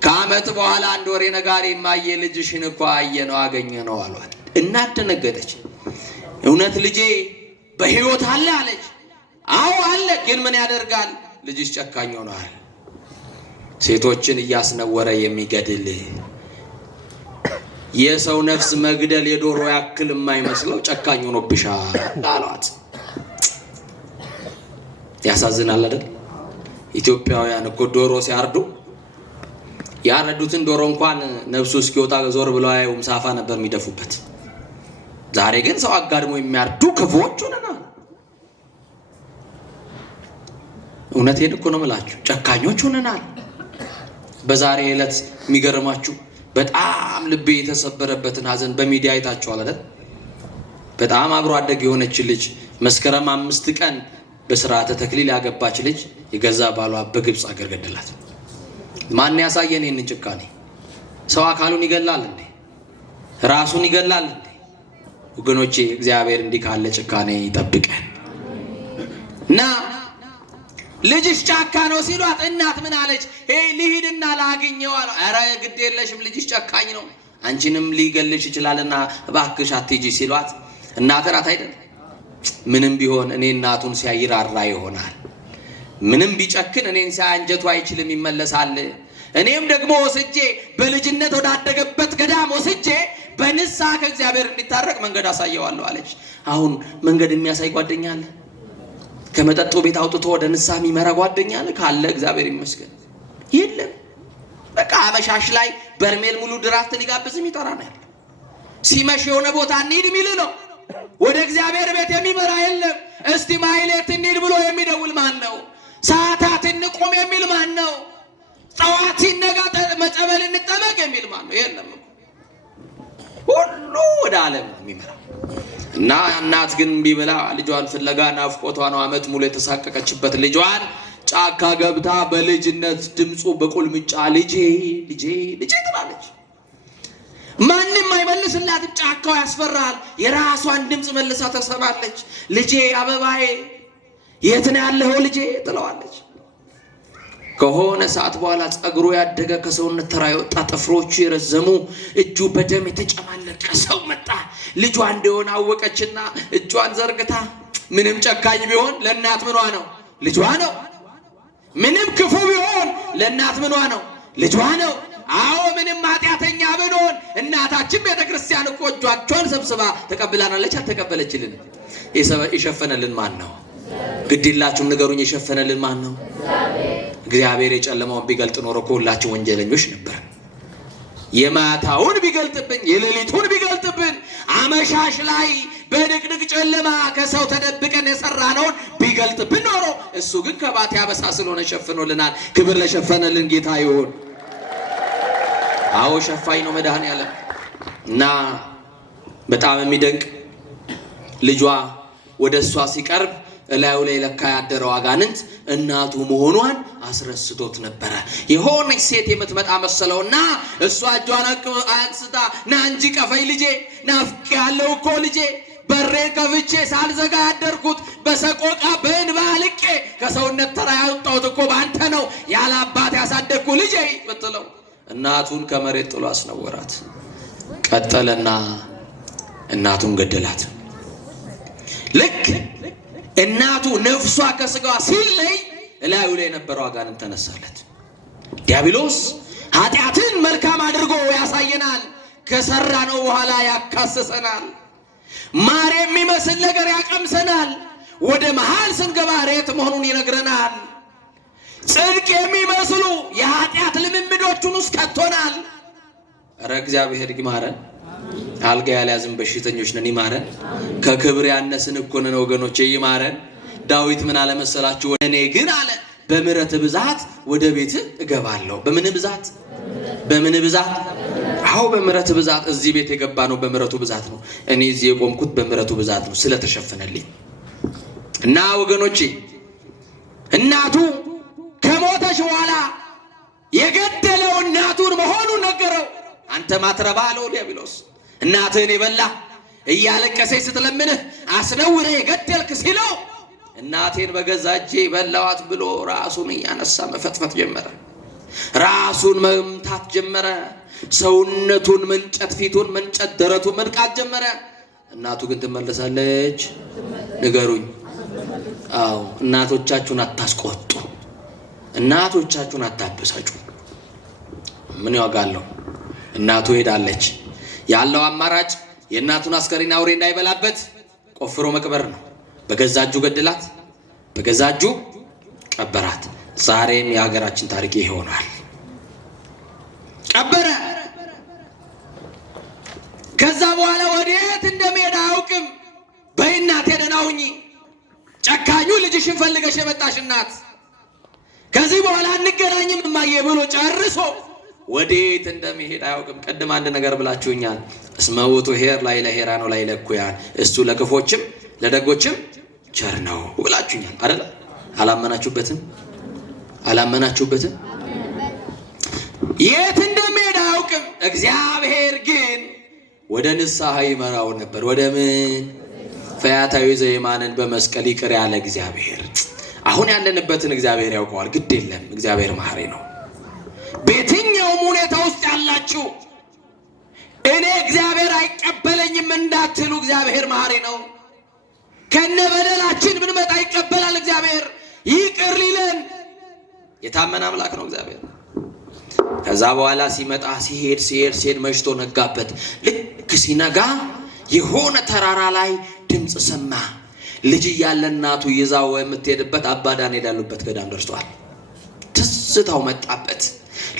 ከዓመት በኋላ አንድ ወሬ ነጋሪ ማየ ልጅሽን እኮ አየነው አገኘነው አሏት። እናት ደነገጠች። እውነት ልጄ በሕይወት አለ አለች። አዎ አለ፣ ግን ምን ያደርጋል ልጅሽ ጨካኝ ሆኗል። ሴቶችን እያስነወረ የሚገድል የሰው ነፍስ መግደል የዶሮ ያክል የማይመስለው ጨካኝ ሆኖብሻል አሏት። ያሳዝናል አይደል? ኢትዮጵያውያን እኮ ዶሮ ሲያርዱ ያረዱትን ዶሮ እንኳን ነፍሱ እስኪወጣ ዞር ብለው አያዩም፣ ሳፋ ነበር የሚደፉበት። ዛሬ ግን ሰው አጋድሞ የሚያርዱ ክፉዎች ሆነናል። እውነቴን እኮ ነው የምላችሁ፣ ጨካኞች ሆነናል። በዛሬ ዕለት የሚገርማችሁ በጣም ልቤ የተሰበረበትን ሀዘን በሚዲያ አይታችኋል አይደል? በጣም አብሮ አደግ የሆነች ልጅ መስከረም 5 ቀን በስርዓተ ተክሊል ያገባች ልጅ የገዛ ባሏ በግብፅ አገር ገደላት። ማን ያሳየን ይህንን ጭካኔ? ሰው አካሉን ይገላል እንዴ? ራሱን ይገላል እንዴ? ወገኖቼ እግዚአብሔር እንዲህ ካለ ጭካኔ ይጠብቀን። እና ልጅሽ ጫካ ነው ሲሏት እናት ምን አለች? ልሂድና ላግኘው አለ። ኧረ ግድ የለሽም ልጅሽ ጨካኝ ነው፣ አንቺንም ሊገልሽ ይችላልና እባክሽ አትሂጂ ሲሏት እናት ናት አይደል? ምንም ቢሆን እኔ እናቱን ሲያይራራ ይሆናል። ምንም ቢጨክን እኔን ሲያንጀቱ አይችልም፣ ይመለሳል። እኔም ደግሞ ወስጄ በልጅነት ወዳደገበት ገዳም ወስጄ በንስሐ ከእግዚአብሔር እንዲታረቅ መንገድ አሳየዋለሁ አለች። አሁን መንገድ የሚያሳይ ጓደኛ አለ? ከመጠጡ ቤት አውጥቶ ወደ ንስሐ የሚመራ ጓደኛ አለ? ካለ እግዚአብሔር ይመስገን። የለም። በቃ አመሻሽ ላይ በርሜል ሙሉ ድራፍት ሊጋብዝ የሚጠራ ነው ያለ። ሲመሽ የሆነ ቦታ እንሂድ የሚል ነው። ወደ እግዚአብሔር ቤት የሚመራ የለም። እስቲ ማይሌት እንሂድ ብሎ የሚደውል ማን ነው? ሰዓታት እንቁም የሚል ማን ነው? ጠዋት ሲነጋ መጸበል እንጠመቅ የሚል ማን ነው? የለም። ሁሉ ወደ ዓለም የሚመራ እና እናት ግን ቢበላ ልጇን ፍለጋ ናፍቆቷ ነው ዓመት ሙሉ የተሳቀቀችበት ልጇን ጫካ ገብታ በልጅነት ድምፁ በቁልምጫ ልጄ ልጄ ልጄ ትላለች። ማንም አይመልስላትም። ጫካው ያስፈራል። የራሷን ድምፅ መልሳ ተሰማለች። ልጄ አበባዬ የት ነው ያለኸው ልጄ ትለዋለች። ከሆነ ሰዓት በኋላ ጸጉሩ ያደገ ከሰውነት ተራ የወጣ ጥፍሮቹ የረዘሙ እጁ በደም የተጨማለቀ ሰው መጣ። ልጇ እንደሆነ አወቀችና እጇን ዘርግታ ምንም ጨካኝ ቢሆን ለእናት ምኗ ነው? ልጇ ነው። ምንም ክፉ ቢሆን ለእናት ምኗ ነው? ልጇ ነው። አዎ ምንም ኃጢአተኛ ብንሆን እናታችን ቤተክርስቲያን እኮ እጇን ሰብስባ ተቀብላናለች። አልተቀበለችልን? የሸፈነልን ማን ነው? ግድላችሁም ንገሩኝ፣ የሸፈነልን ማን ነው? እግዚአብሔር የጨለማውን ቢገልጥ ኖሮ ሁላችን ወንጀለኞች ነበር። የማታውን ቢገልጥብን የሌሊቱን ቢገልጥብን አመሻሽ ላይ በድቅድቅ ጨለማ ከሰው ተደብቀን የሰራነውን ቢገልጥብን ኖሮ እሱ ግን ከባት ያበሳ ስለሆነ ሸፍኖልናል። ክብር ለሸፈነልን ጌታ ይሁን። አዎ ሸፋኝ ነው መድኃኔዓለም። እና በጣም የሚደንቅ ልጇ ወደ እሷ ሲቀርብ እላዩ ላይ ለካ ያደረው አጋንንት እናቱ መሆኗን አስረስቶት ነበረ። የሆነች ሴት የምትመጣ መሰለውና እሷ እጇን አንስታ ና እንጂ ቀፈኝ ልጄ፣ ናፍቄ ያለው እኮ ልጄ፣ በሬን ከፍቼ ሳልዘጋ ያደርኩት በሰቆቃ በእንባ ልቄ ከሰውነት ተራ ያወጣሁት እኮ ባንተ ነው፣ ያለ አባት ያሳደግኩ ልጄ ብትለው እናቱን ከመሬት ጥሎ አስነወራት። ቀጠለና እናቱን ገደላት። ልክ እናቱ ነፍሷ ከስጋዋ ሲለይ እላዩ ላይ የነበረው አጋንንት ተነሳለት። ዲያብሎስ ኃጢአትን መልካም አድርጎ ያሳየናል፣ ከሰራነው በኋላ ያካሰሰናል። ማር የሚመስል ነገር ያቀምሰናል፣ ወደ መሃል ስንገባ ሬት መሆኑን ይነግረናል። ጽድቅ የሚመስሉ የኃጢአት ልምምዶቹን ውስጥ ከቶናል። ኧረ እግዚአብሔር ይማረን። አልጋ ያልያዝን በሽተኞች ነን፣ ይማረን። ከክብር ያነስን እኮ ነን ወገኖቼ፣ ይማረን። ዳዊት ምን አለ መሰላችሁ? እኔ ግን አለ በምሕረት ብዛት ወደ ቤት እገባለሁ። በምን ብዛት? በምን ብዛት? አዎ በምሕረት ብዛት። እዚህ ቤት የገባ ነው በምሕረቱ ብዛት ነው። እኔ እዚህ የቆምኩት በምሕረቱ ብዛት ነው ስለተሸፈነልኝ። እና ወገኖቼ እናቱ ከሞተች በኋላ የገደለው እናቱን መሆኑን ነገረው። አንተ ማትረባ አለው ዲያብሎስ። እናትህን የበላ እያለቀሰች ስትለምንህ አስነውረህ የገደልክ ሲለው እናቴን በገዛ እጄ በላዋት ብሎ ራሱን እያነሳ መፈጥፈጥ ጀመረ። ራሱን መምታት ጀመረ። ሰውነቱን መንጨት፣ ፊቱን መንጨት፣ ደረቱን መንቃት ጀመረ። እናቱ ግን ትመለሳለች? ንገሩኝ። አዎ እናቶቻችሁን አታስቆጡ፣ እናቶቻችሁን አታበሳጩ። ምን ያጋለው? እናቱ ሄዳለች። ያለው አማራጭ የእናቱን አስከሬን አውሬ እንዳይበላበት ቆፍሮ መቅበር ነው። በገዛ እጁ ገድላት፣ በገዛ እጁ ቀበራት። ዛሬም የሀገራችን ታሪክ ይሆናል። ቀበረ። ከዛ በኋላ ወዴት እንደሚሄድ አያውቅም። በይ እናቴ ደህና ሁኚ፣ ጨካኙ ልጅሽን ፈልገሽ የመጣሽ እናት፣ ከዚህ በኋላ እንገናኝም እማዬ ብሎ ጨርሶ ወዴት እንደሚሄድ አያውቅም። ቀድም አንድ ነገር ብላችሁኛል። እስመ ውእቱ ኄር ላዕለ ኄራን ወላዕለ እኩያን፣ እሱ ለክፎችም ለደጎችም ቸር ነው ብላችሁኛል አይደል? አላመናችሁበትም? አላመናችሁበትም? የት እንደሚሄድ አያውቅም። እግዚአብሔር ግን ወደ ንስሐ ይመራው ነበር። ወደ ምን? ፈያታዊ ዘየማንን በመስቀል ይቅር ያለ እግዚአብሔር አሁን ያለንበትን እግዚአብሔር ያውቀዋል። ግድ የለም፣ እግዚአብሔር መሐሪ ነው። በየትኛውም ሁኔታ ውስጥ ያላችሁ እኔ እግዚአብሔር አይቀበለኝም እንዳትሉ፣ እግዚአብሔር መሐሪ ነው። ከነ በደላችን ብንመጣ ይቀበላል እግዚአብሔር፣ ይቅር ሊለን የታመነ አምላክ ነው እግዚአብሔር። ከዛ በኋላ ሲመጣ ሲሄድ መሽቶ ነጋበት። ልክ ሲነጋ የሆነ ተራራ ላይ ድምፅ ሰማ። ልጅ እያለ እናቱ ይዛው የምትሄድበት አባ ዳንኤል ያሉበት ገዳም ደርሷል። ትዝታው መጣበት፣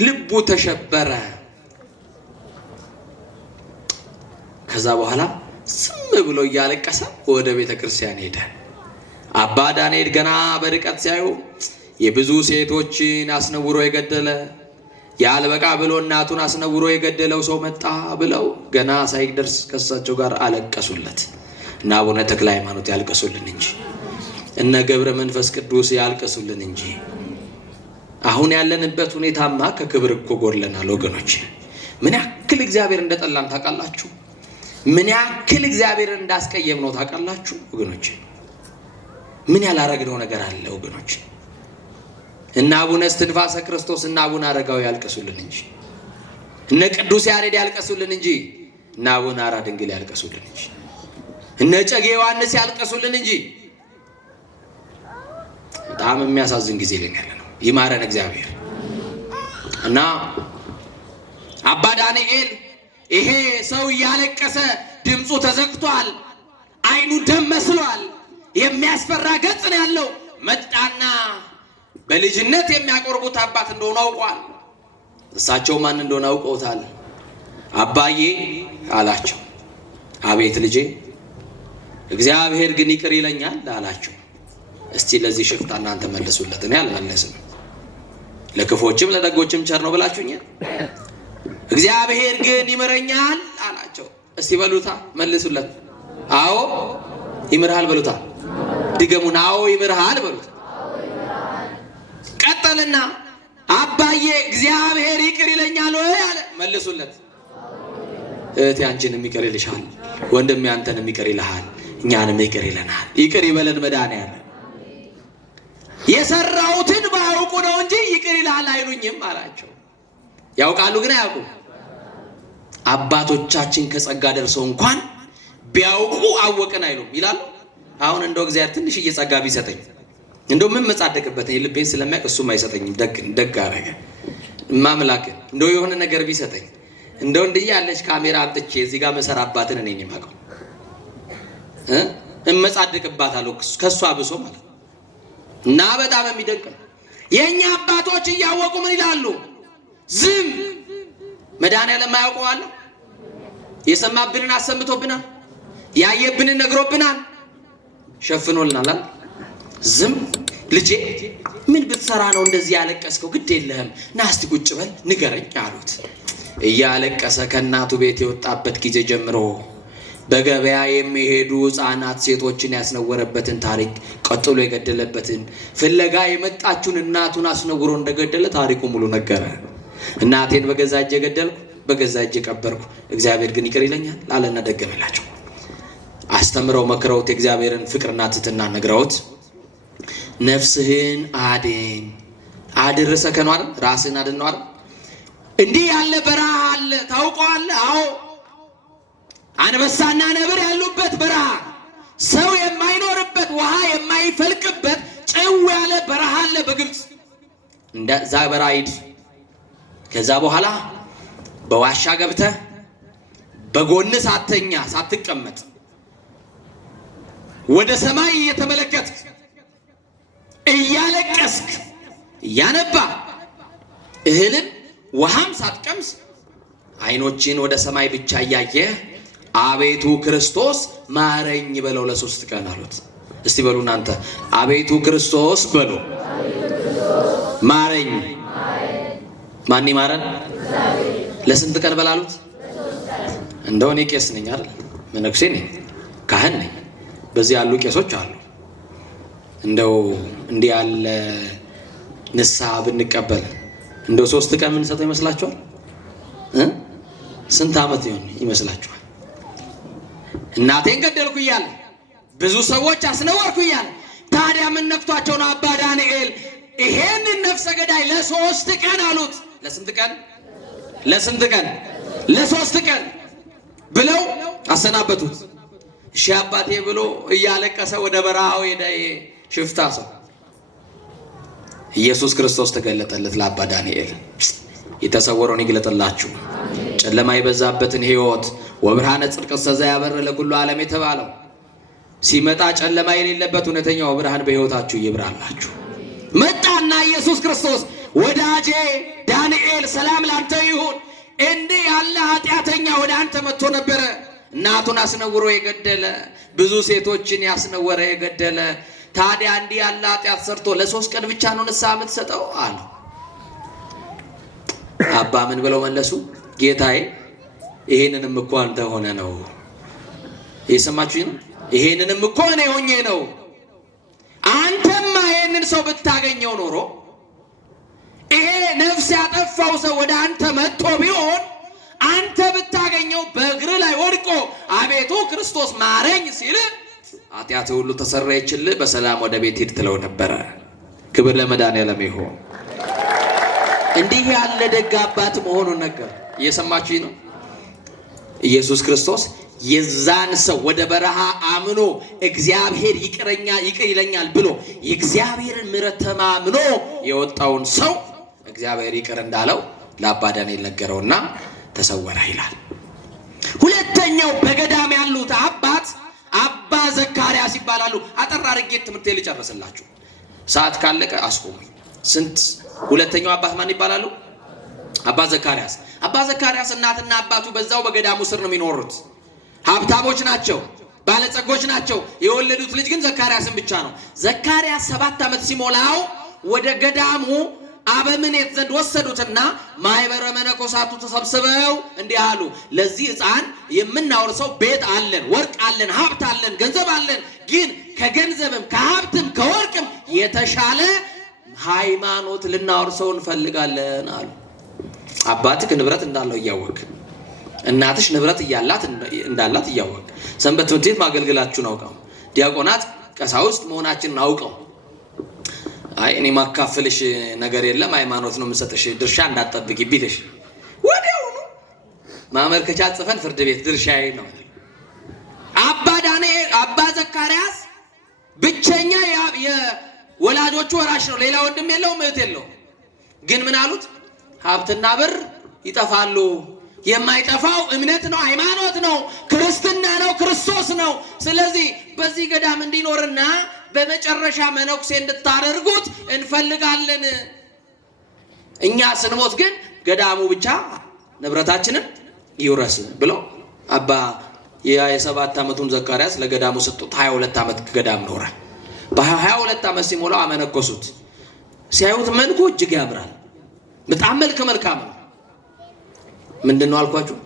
ልቡ ተሸበረ። ከዛ በኋላ ዝም ብሎ እያለቀሰ ወደ ቤተ ክርስቲያን ሄደ። አባ ዳንኤል ገና በርቀት ሲያዩ የብዙ ሴቶችን አስነውሮ የገደለ ያልበቃ ብሎ እናቱን አስነውሮ የገደለው ሰው መጣ ብለው ገና ሳይደርስ ከሳቸው ጋር አለቀሱለት። እና አቡነ ተክለ ሃይማኖት ያልቀሱልን እንጂ፣ እነ ገብረ መንፈስ ቅዱስ ያልቀሱልን እንጂ። አሁን ያለንበት ሁኔታማ ከክብር እኮ ጎድለናል ወገኖች። ምን ያክል እግዚአብሔር እንደጠላን ታውቃላችሁ? ምን ያክል እግዚአብሔር እንዳስቀየም ነው ታውቃላችሁ ወገኖች? ምን ያላረግነው ነገር አለ ወገኖች? እና አቡነ እስትንፋሰ ክርስቶስ እና አቡነ አረጋዊ ያልቀሱልን እንጂ፣ እነ ቅዱስ ያሬድ ያልቀሱልን እንጂ፣ እና አቡነ አራ ድንግል ያልቀሱልን እንጂ፣ እነ እጨጌ ዮሐንስ ያልቀሱልን እንጂ። በጣም የሚያሳዝን ጊዜ ላይ ያለ ነው። ይማረን እግዚአብሔር። እና አባ ዳንኤል ይሄ ሰው እያለቀሰ ድምፁ ተዘግቷል፣ አይኑ ደም መስሏል፣ የሚያስፈራ ገጽ ነው ያለው። መጣና በልጅነት የሚያቆርቡት አባት እንደሆነ አውቋል። እሳቸው ማን እንደሆነ አውቀውታል። አባዬ አላቸው። አቤት ልጄ፣ እግዚአብሔር ግን ይቅር ይለኛል አላቸው። እስቲ ለዚህ ሽፍታ እናንተ መልሱለት፣ እኔ አልመለስም። ለክፎችም ለደጎችም ቸር ነው ብላችሁኛል። እግዚአብሔር ግን ይምረኛል አላቸው። እስቲ በሉታ መልሱለት። አዎ ይምርሃል በሉታ። ድገሙና አዎ ይምርሃል በሉታ። ቀጠልና አባዬ እግዚአብሔር ይቅር ይለኛል ወይ አለ። መልሱለት። እህቴ አንቺንም ይቅር ይልሻል፣ ወንድሜ አንተንም ይቅር ይልሃል፣ እኛንም ይቅር ይለናል። ይቅር ይበለን መድኃኒዓለም። የሰራውትን ባያውቁ ነው እንጂ ይቅር ይልሃል አይሉኝም አላቸው። ያውቃሉ ግን አያውቁም። አባቶቻችን ከጸጋ ደርሰው እንኳን ቢያውቁ አወቅን አይሉም ይላሉ። አሁን እንደው እግዚአብሔር ትንሽ እየጸጋ ቢሰጠኝ እንደው ምን መጻደቅበት ልቤን ስለሚያውቅ እሱም አይሰጠኝም። ደግ አረገ ማምላክ። እንደው የሆነ ነገር ቢሰጠኝ እንደው እንዲህ ያለች ካሜራ አምጥቼ እዚህ ጋር መሰራባትን እኔ ነኝ የማውቀው እመጻደቅባታለሁ ከሷ ብሶ ማለት እና በጣም የሚደንቅ ነው። የኛ አባቶች እያወቁ ምን ይላሉ? ዝም። መድኃኒዓለም ማያውቀዋል። የሰማብንን አሰምቶብናል፣ ያየብንን ነግሮብናል፣ ሸፍኖልናል። ዝም። ልጄ ምን ብትሰራ ነው እንደዚህ ያለቀስከው? ግድ የለህም ና እስቲ ቁጭ በል ንገረኝ አሉት። እያለቀሰ ከእናቱ ቤት የወጣበት ጊዜ ጀምሮ በገበያ የሚሄዱ ሕፃናት ሴቶችን ያስነወረበትን ታሪክ፣ ቀጥሎ የገደለበትን፣ ፍለጋ የመጣችውን እናቱን አስነውሮ እንደገደለ ታሪኩ ሙሉ ነገረ። እናቴን በገዛ እጄ ገደልኩ፣ በገዛ እጄ ቀበርኩ፣ እግዚአብሔር ግን ይቅር ይለኛል አለና ደገመላቸው። አስተምረው መክረውት የእግዚአብሔርን ፍቅርና ትሕትና ነግረውት ነፍስህን አድን አድርሰ ከነው አይደል? ራስህን አድን ነው አይደል? እንዲህ ያለ በረሃ አለ ታውቀዋለህ? አዎ አንበሳና ነብር ያሉበት በረሃ፣ ሰው የማይኖርበት ውሃ የማይፈልቅበት ጭው ያለ በረሃ አለ በግብፅ። እንደዛ በረሃ ሂድ። ከዛ በኋላ በዋሻ ገብተህ በጎን ሳተኛ ሳትቀመጥ ወደ ሰማይ እየተመለከትክ እያለቀስክ እያነባ እህልን ውሃም ሳትቀምስ አይኖችን ወደ ሰማይ ብቻ እያየህ አቤቱ ክርስቶስ ማረኝ በለው ለ3 ቀን አሉት። እስቲ በሉ እናንተ አቤቱ ክርስቶስ በሉ። ማረኝ። ማን ይማረን? ለስንት ቀን በላሉት? እንደው እኔ ቄስ ነኝ አይደል? መነኩሴ ነኝ፣ ካህን ነኝ። በዚህ ያሉ ቄሶች አሉ። እንደው እንዲህ ያለ ንስሐ ብንቀበል እንደው 3 ቀን ምን ሰጠው ይመስላችኋል? ስንት ዓመት ይሆን ይመስላችኋል? እናቴን ገደልኩ እያለ ብዙ ሰዎች አስነወርኩ እያለ ታዲያ ምን ነክቷቸው ነው አባ ዳንኤል ይሄንን ነፍሰ ገዳይ ለ3 ቀን አሉት? ለስንት ቀን? ለስንት ቀን? ለ3 ቀን ብለው አሰናበቱት። እሺ አባቴ ብሎ እያለቀሰ ወደ በረሃው ሄደ። ሽፍታ ሰው ኢየሱስ ክርስቶስ ተገለጠለት ለአባ ዳንኤል። የተሰወረውን ይግለጥላችሁ። ጨለማ የበዛበትን ሕይወት ወብርሃነ ጽድቅ ሰዛ ያበር ለኩሉ ዓለም የተባለው ሲመጣ ጨለማ የሌለበት እውነተኛው ብርሃን በሕይወታችሁ ይብራላችሁ። መጣና ኢየሱስ ክርስቶስ ወዳጄ ዳንኤል ሰላም ላንተ ይሁን፣ እንዲህ ያለ ኃጢአተኛ ወደ አንተ መጥቶ ነበረ። እናቱን አስነውሮ የገደለ፣ ብዙ ሴቶችን ያስነወረ የገደለ፣ ታዲያ እንዲህ ያለ ኃጢአት ሰርቶ ለ3 ቀን ብቻ ነው ንስሐ የምትሰጠው አለ። አባ ምን ብለው መለሱ? ጌታዬ ይሄንንም እኮ አንተ ሆነ ነው የሰማችሁኝ? ይሄንንም እኮ እኔ ሆኜ ነው። አንተማ ይሄንን ሰው ብታገኘው ኖሮ ይሄ ነፍስ ያጠፋው ሰው ወደ አንተ መጥቶ ቢሆን አንተ ብታገኘው በእግር ላይ ወድቆ አቤቱ ክርስቶስ ማረኝ ሲል ኃጢአት ሁሉ ተሰረየችልህ፣ በሰላም ወደ ቤት ሂድ ትለው ነበረ። ክብር ለመድኃኒዓለም ይሁን። እንዲህ ያለ ደግ አባት መሆኑን ነገር እየሰማችሁኝ ነው። ኢየሱስ ክርስቶስ የዛን ሰው ወደ በረሃ አምኖ እግዚአብሔር ይቅር ይለኛል ብሎ የእግዚአብሔርን ምሕረት ተማምኖ የወጣውን ሰው እግዚአብሔር ይቅር እንዳለው ለአባ ዳንኤል ነገረውና ተሰወረ ይላል። ሁለተኛው በገዳም ያሉት አባት አባ ዘካርያስ ይባላሉ። አጠር አድርጌ ትምህርቴ ልጨርስላችሁ፣ ሰዓት ካለቀ አስቆሙኝ። ሁለተኛው አባት ማን ይባላሉ? አባ ዘካርያስ። አባ ዘካርያስ እናትና አባቱ በዛው በገዳሙ ስር ነው የሚኖሩት። ሀብታሞች ናቸው፣ ባለጸጎች ናቸው። የወለዱት ልጅ ግን ዘካርያስን ብቻ ነው። ዘካርያስ 7 ዓመት ሲሞላው ወደ ገዳሙ አበምኔት ዘንድ ወሰዱትና ማህበረ መነኮሳቱ ተሰብስበው እንዲህ አሉ፣ ለዚህ ሕፃን የምናወርሰው ቤት አለን፣ ወርቅ አለን፣ ሀብት አለን፣ ገንዘብ አለን። ግን ከገንዘብም ከሀብትም ከወርቅም የተሻለ ሃይማኖት ልናወርሰው እንፈልጋለን አሉ። አባትህ ንብረት እንዳለው እያወቅ፣ እናትሽ ንብረት እንዳላት እያወቅ፣ ሰንበት ትምህርት ቤት ማገልገላችሁን አውቀው፣ ዲያቆናት ቀሳውስት መሆናችንን አውቀው፣ አይ እኔ ማካፈልሽ ነገር የለም ሃይማኖት ነው የምሰጥሽ ድርሻ እንዳትጠብቂ ቢልሽ ወዲያውኑ ማመልከቻ ጽፈን ፍርድ ቤት ድርሻዬ ነው። አባ ዘካርያስ ብቸኛ የወላጆቹ ወራሽ ነው። ሌላ ወንድም የለውም፣ እህት የለውም። ግን ምን አሉት? ሀብትና ብር ይጠፋሉ፣ የማይጠፋው እምነት ነው፣ ሃይማኖት ነው፣ ክርስትና ነው፣ ክርስቶስ ነው። ስለዚህ በዚህ ገዳም እንዲኖርና በመጨረሻ መነኩሴ እንድታደርጉት እንፈልጋለን። እኛ ስንሞት ግን ገዳሙ ብቻ ንብረታችንን ይውረስ ብለው አባ የ7 ዓመቱን ዘካርያስ ለገዳሙ ሰጡት። 22 ዓመት ገዳም ኖረ። በ22 ዓመት ሲሞላው አመነኮሱት። ሲያዩት መልኩ እጅግ ያምራል፣ በጣም መልከ መልካም ነው። ምንድን ነው አልኳችሁ?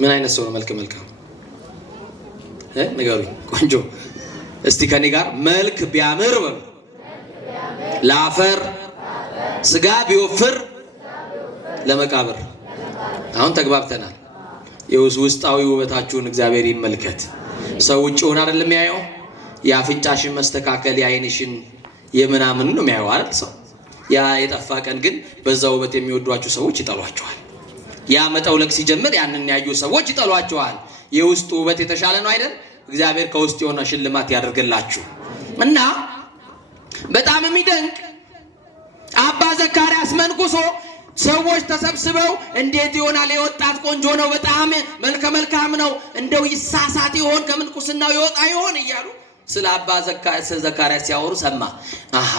ምን አይነት ሰው ነው መልከ መልካም? ንገሩኝ። ቆንጆ እስቲ ከኔ ጋር መልክ ቢያምር በሉ፣ ለአፈር ስጋ ቢወፍር ለመቃብር። አሁን ተግባብተናል። የውስጣዊ ውበታችሁን እግዚአብሔር ይመልከት። ሰው ውጭውን አይደለም ያየው፣ የአፍንጫሽን መስተካከል የአይንሽን የምናምን ነው የሚያየው አይደል ሰው። ያ የጠፋ ቀን ግን በዛ ውበት የሚወዷችሁ ሰዎች ይጠሏቸዋል። ያ መጠውለቅ ሲጀምር ያንን ያዩ ሰዎች ይጠሏቸዋል። የውስጡ ውበት የተሻለ ነው አይደል? እግዚአብሔር ከውስጥ የሆነ ሽልማት ያደርግላችሁ እና በጣም የሚደንቅ አባ ዘካርያስ መንኩሶ ሰዎች ተሰብስበው እንዴት ይሆናል? የወጣት ቆንጆ ነው፣ በጣም መልከ መልካም ነው፣ እንደው ይሳሳት ይሆን ከምንኩስናው ይወጣ ይሆን እያሉ ስለ አባ ዘካርያስ ሲያወሩ ሰማ። አሃ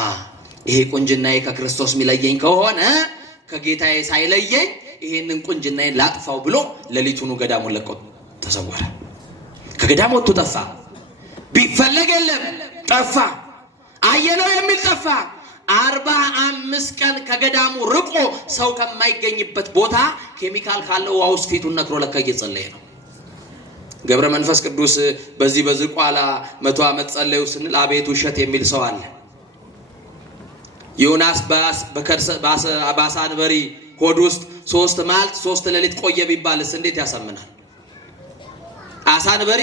ይሄ ቁንጅናዬ ከክርስቶስ የሚለየኝ ከሆነ ከጌታዬ ሳይለየኝ ይሄንን ቁንጅናዬን ላጥፋው ብሎ ሌሊቱኑ ገዳሙን ለቆ ተሰወረ። ከገዳም ወጥቶ ጠፋ። ቢፈለግ የለም ጠፋ። አየነው የሚል ጠፋ። 45 ቀን ከገዳሙ ርቆ ሰው ከማይገኝበት ቦታ ኬሚካል ካለው ውሃ ውስጥ ፊቱን ነክሮ ለካ እየጸለየ ነው። ገብረ መንፈስ ቅዱስ በዚህ በዝቋላ 100 ዓመት ጸለዩ ስንል አቤት ውሸት የሚል ሰው አለ። ዮናስ በአሳ አንበሪ ሆድ ውስጥ 3 መዓልት 3 ሌሊት ቆየ ቢባልስ እንዴት ያሳምናል? አሳ አንበሪ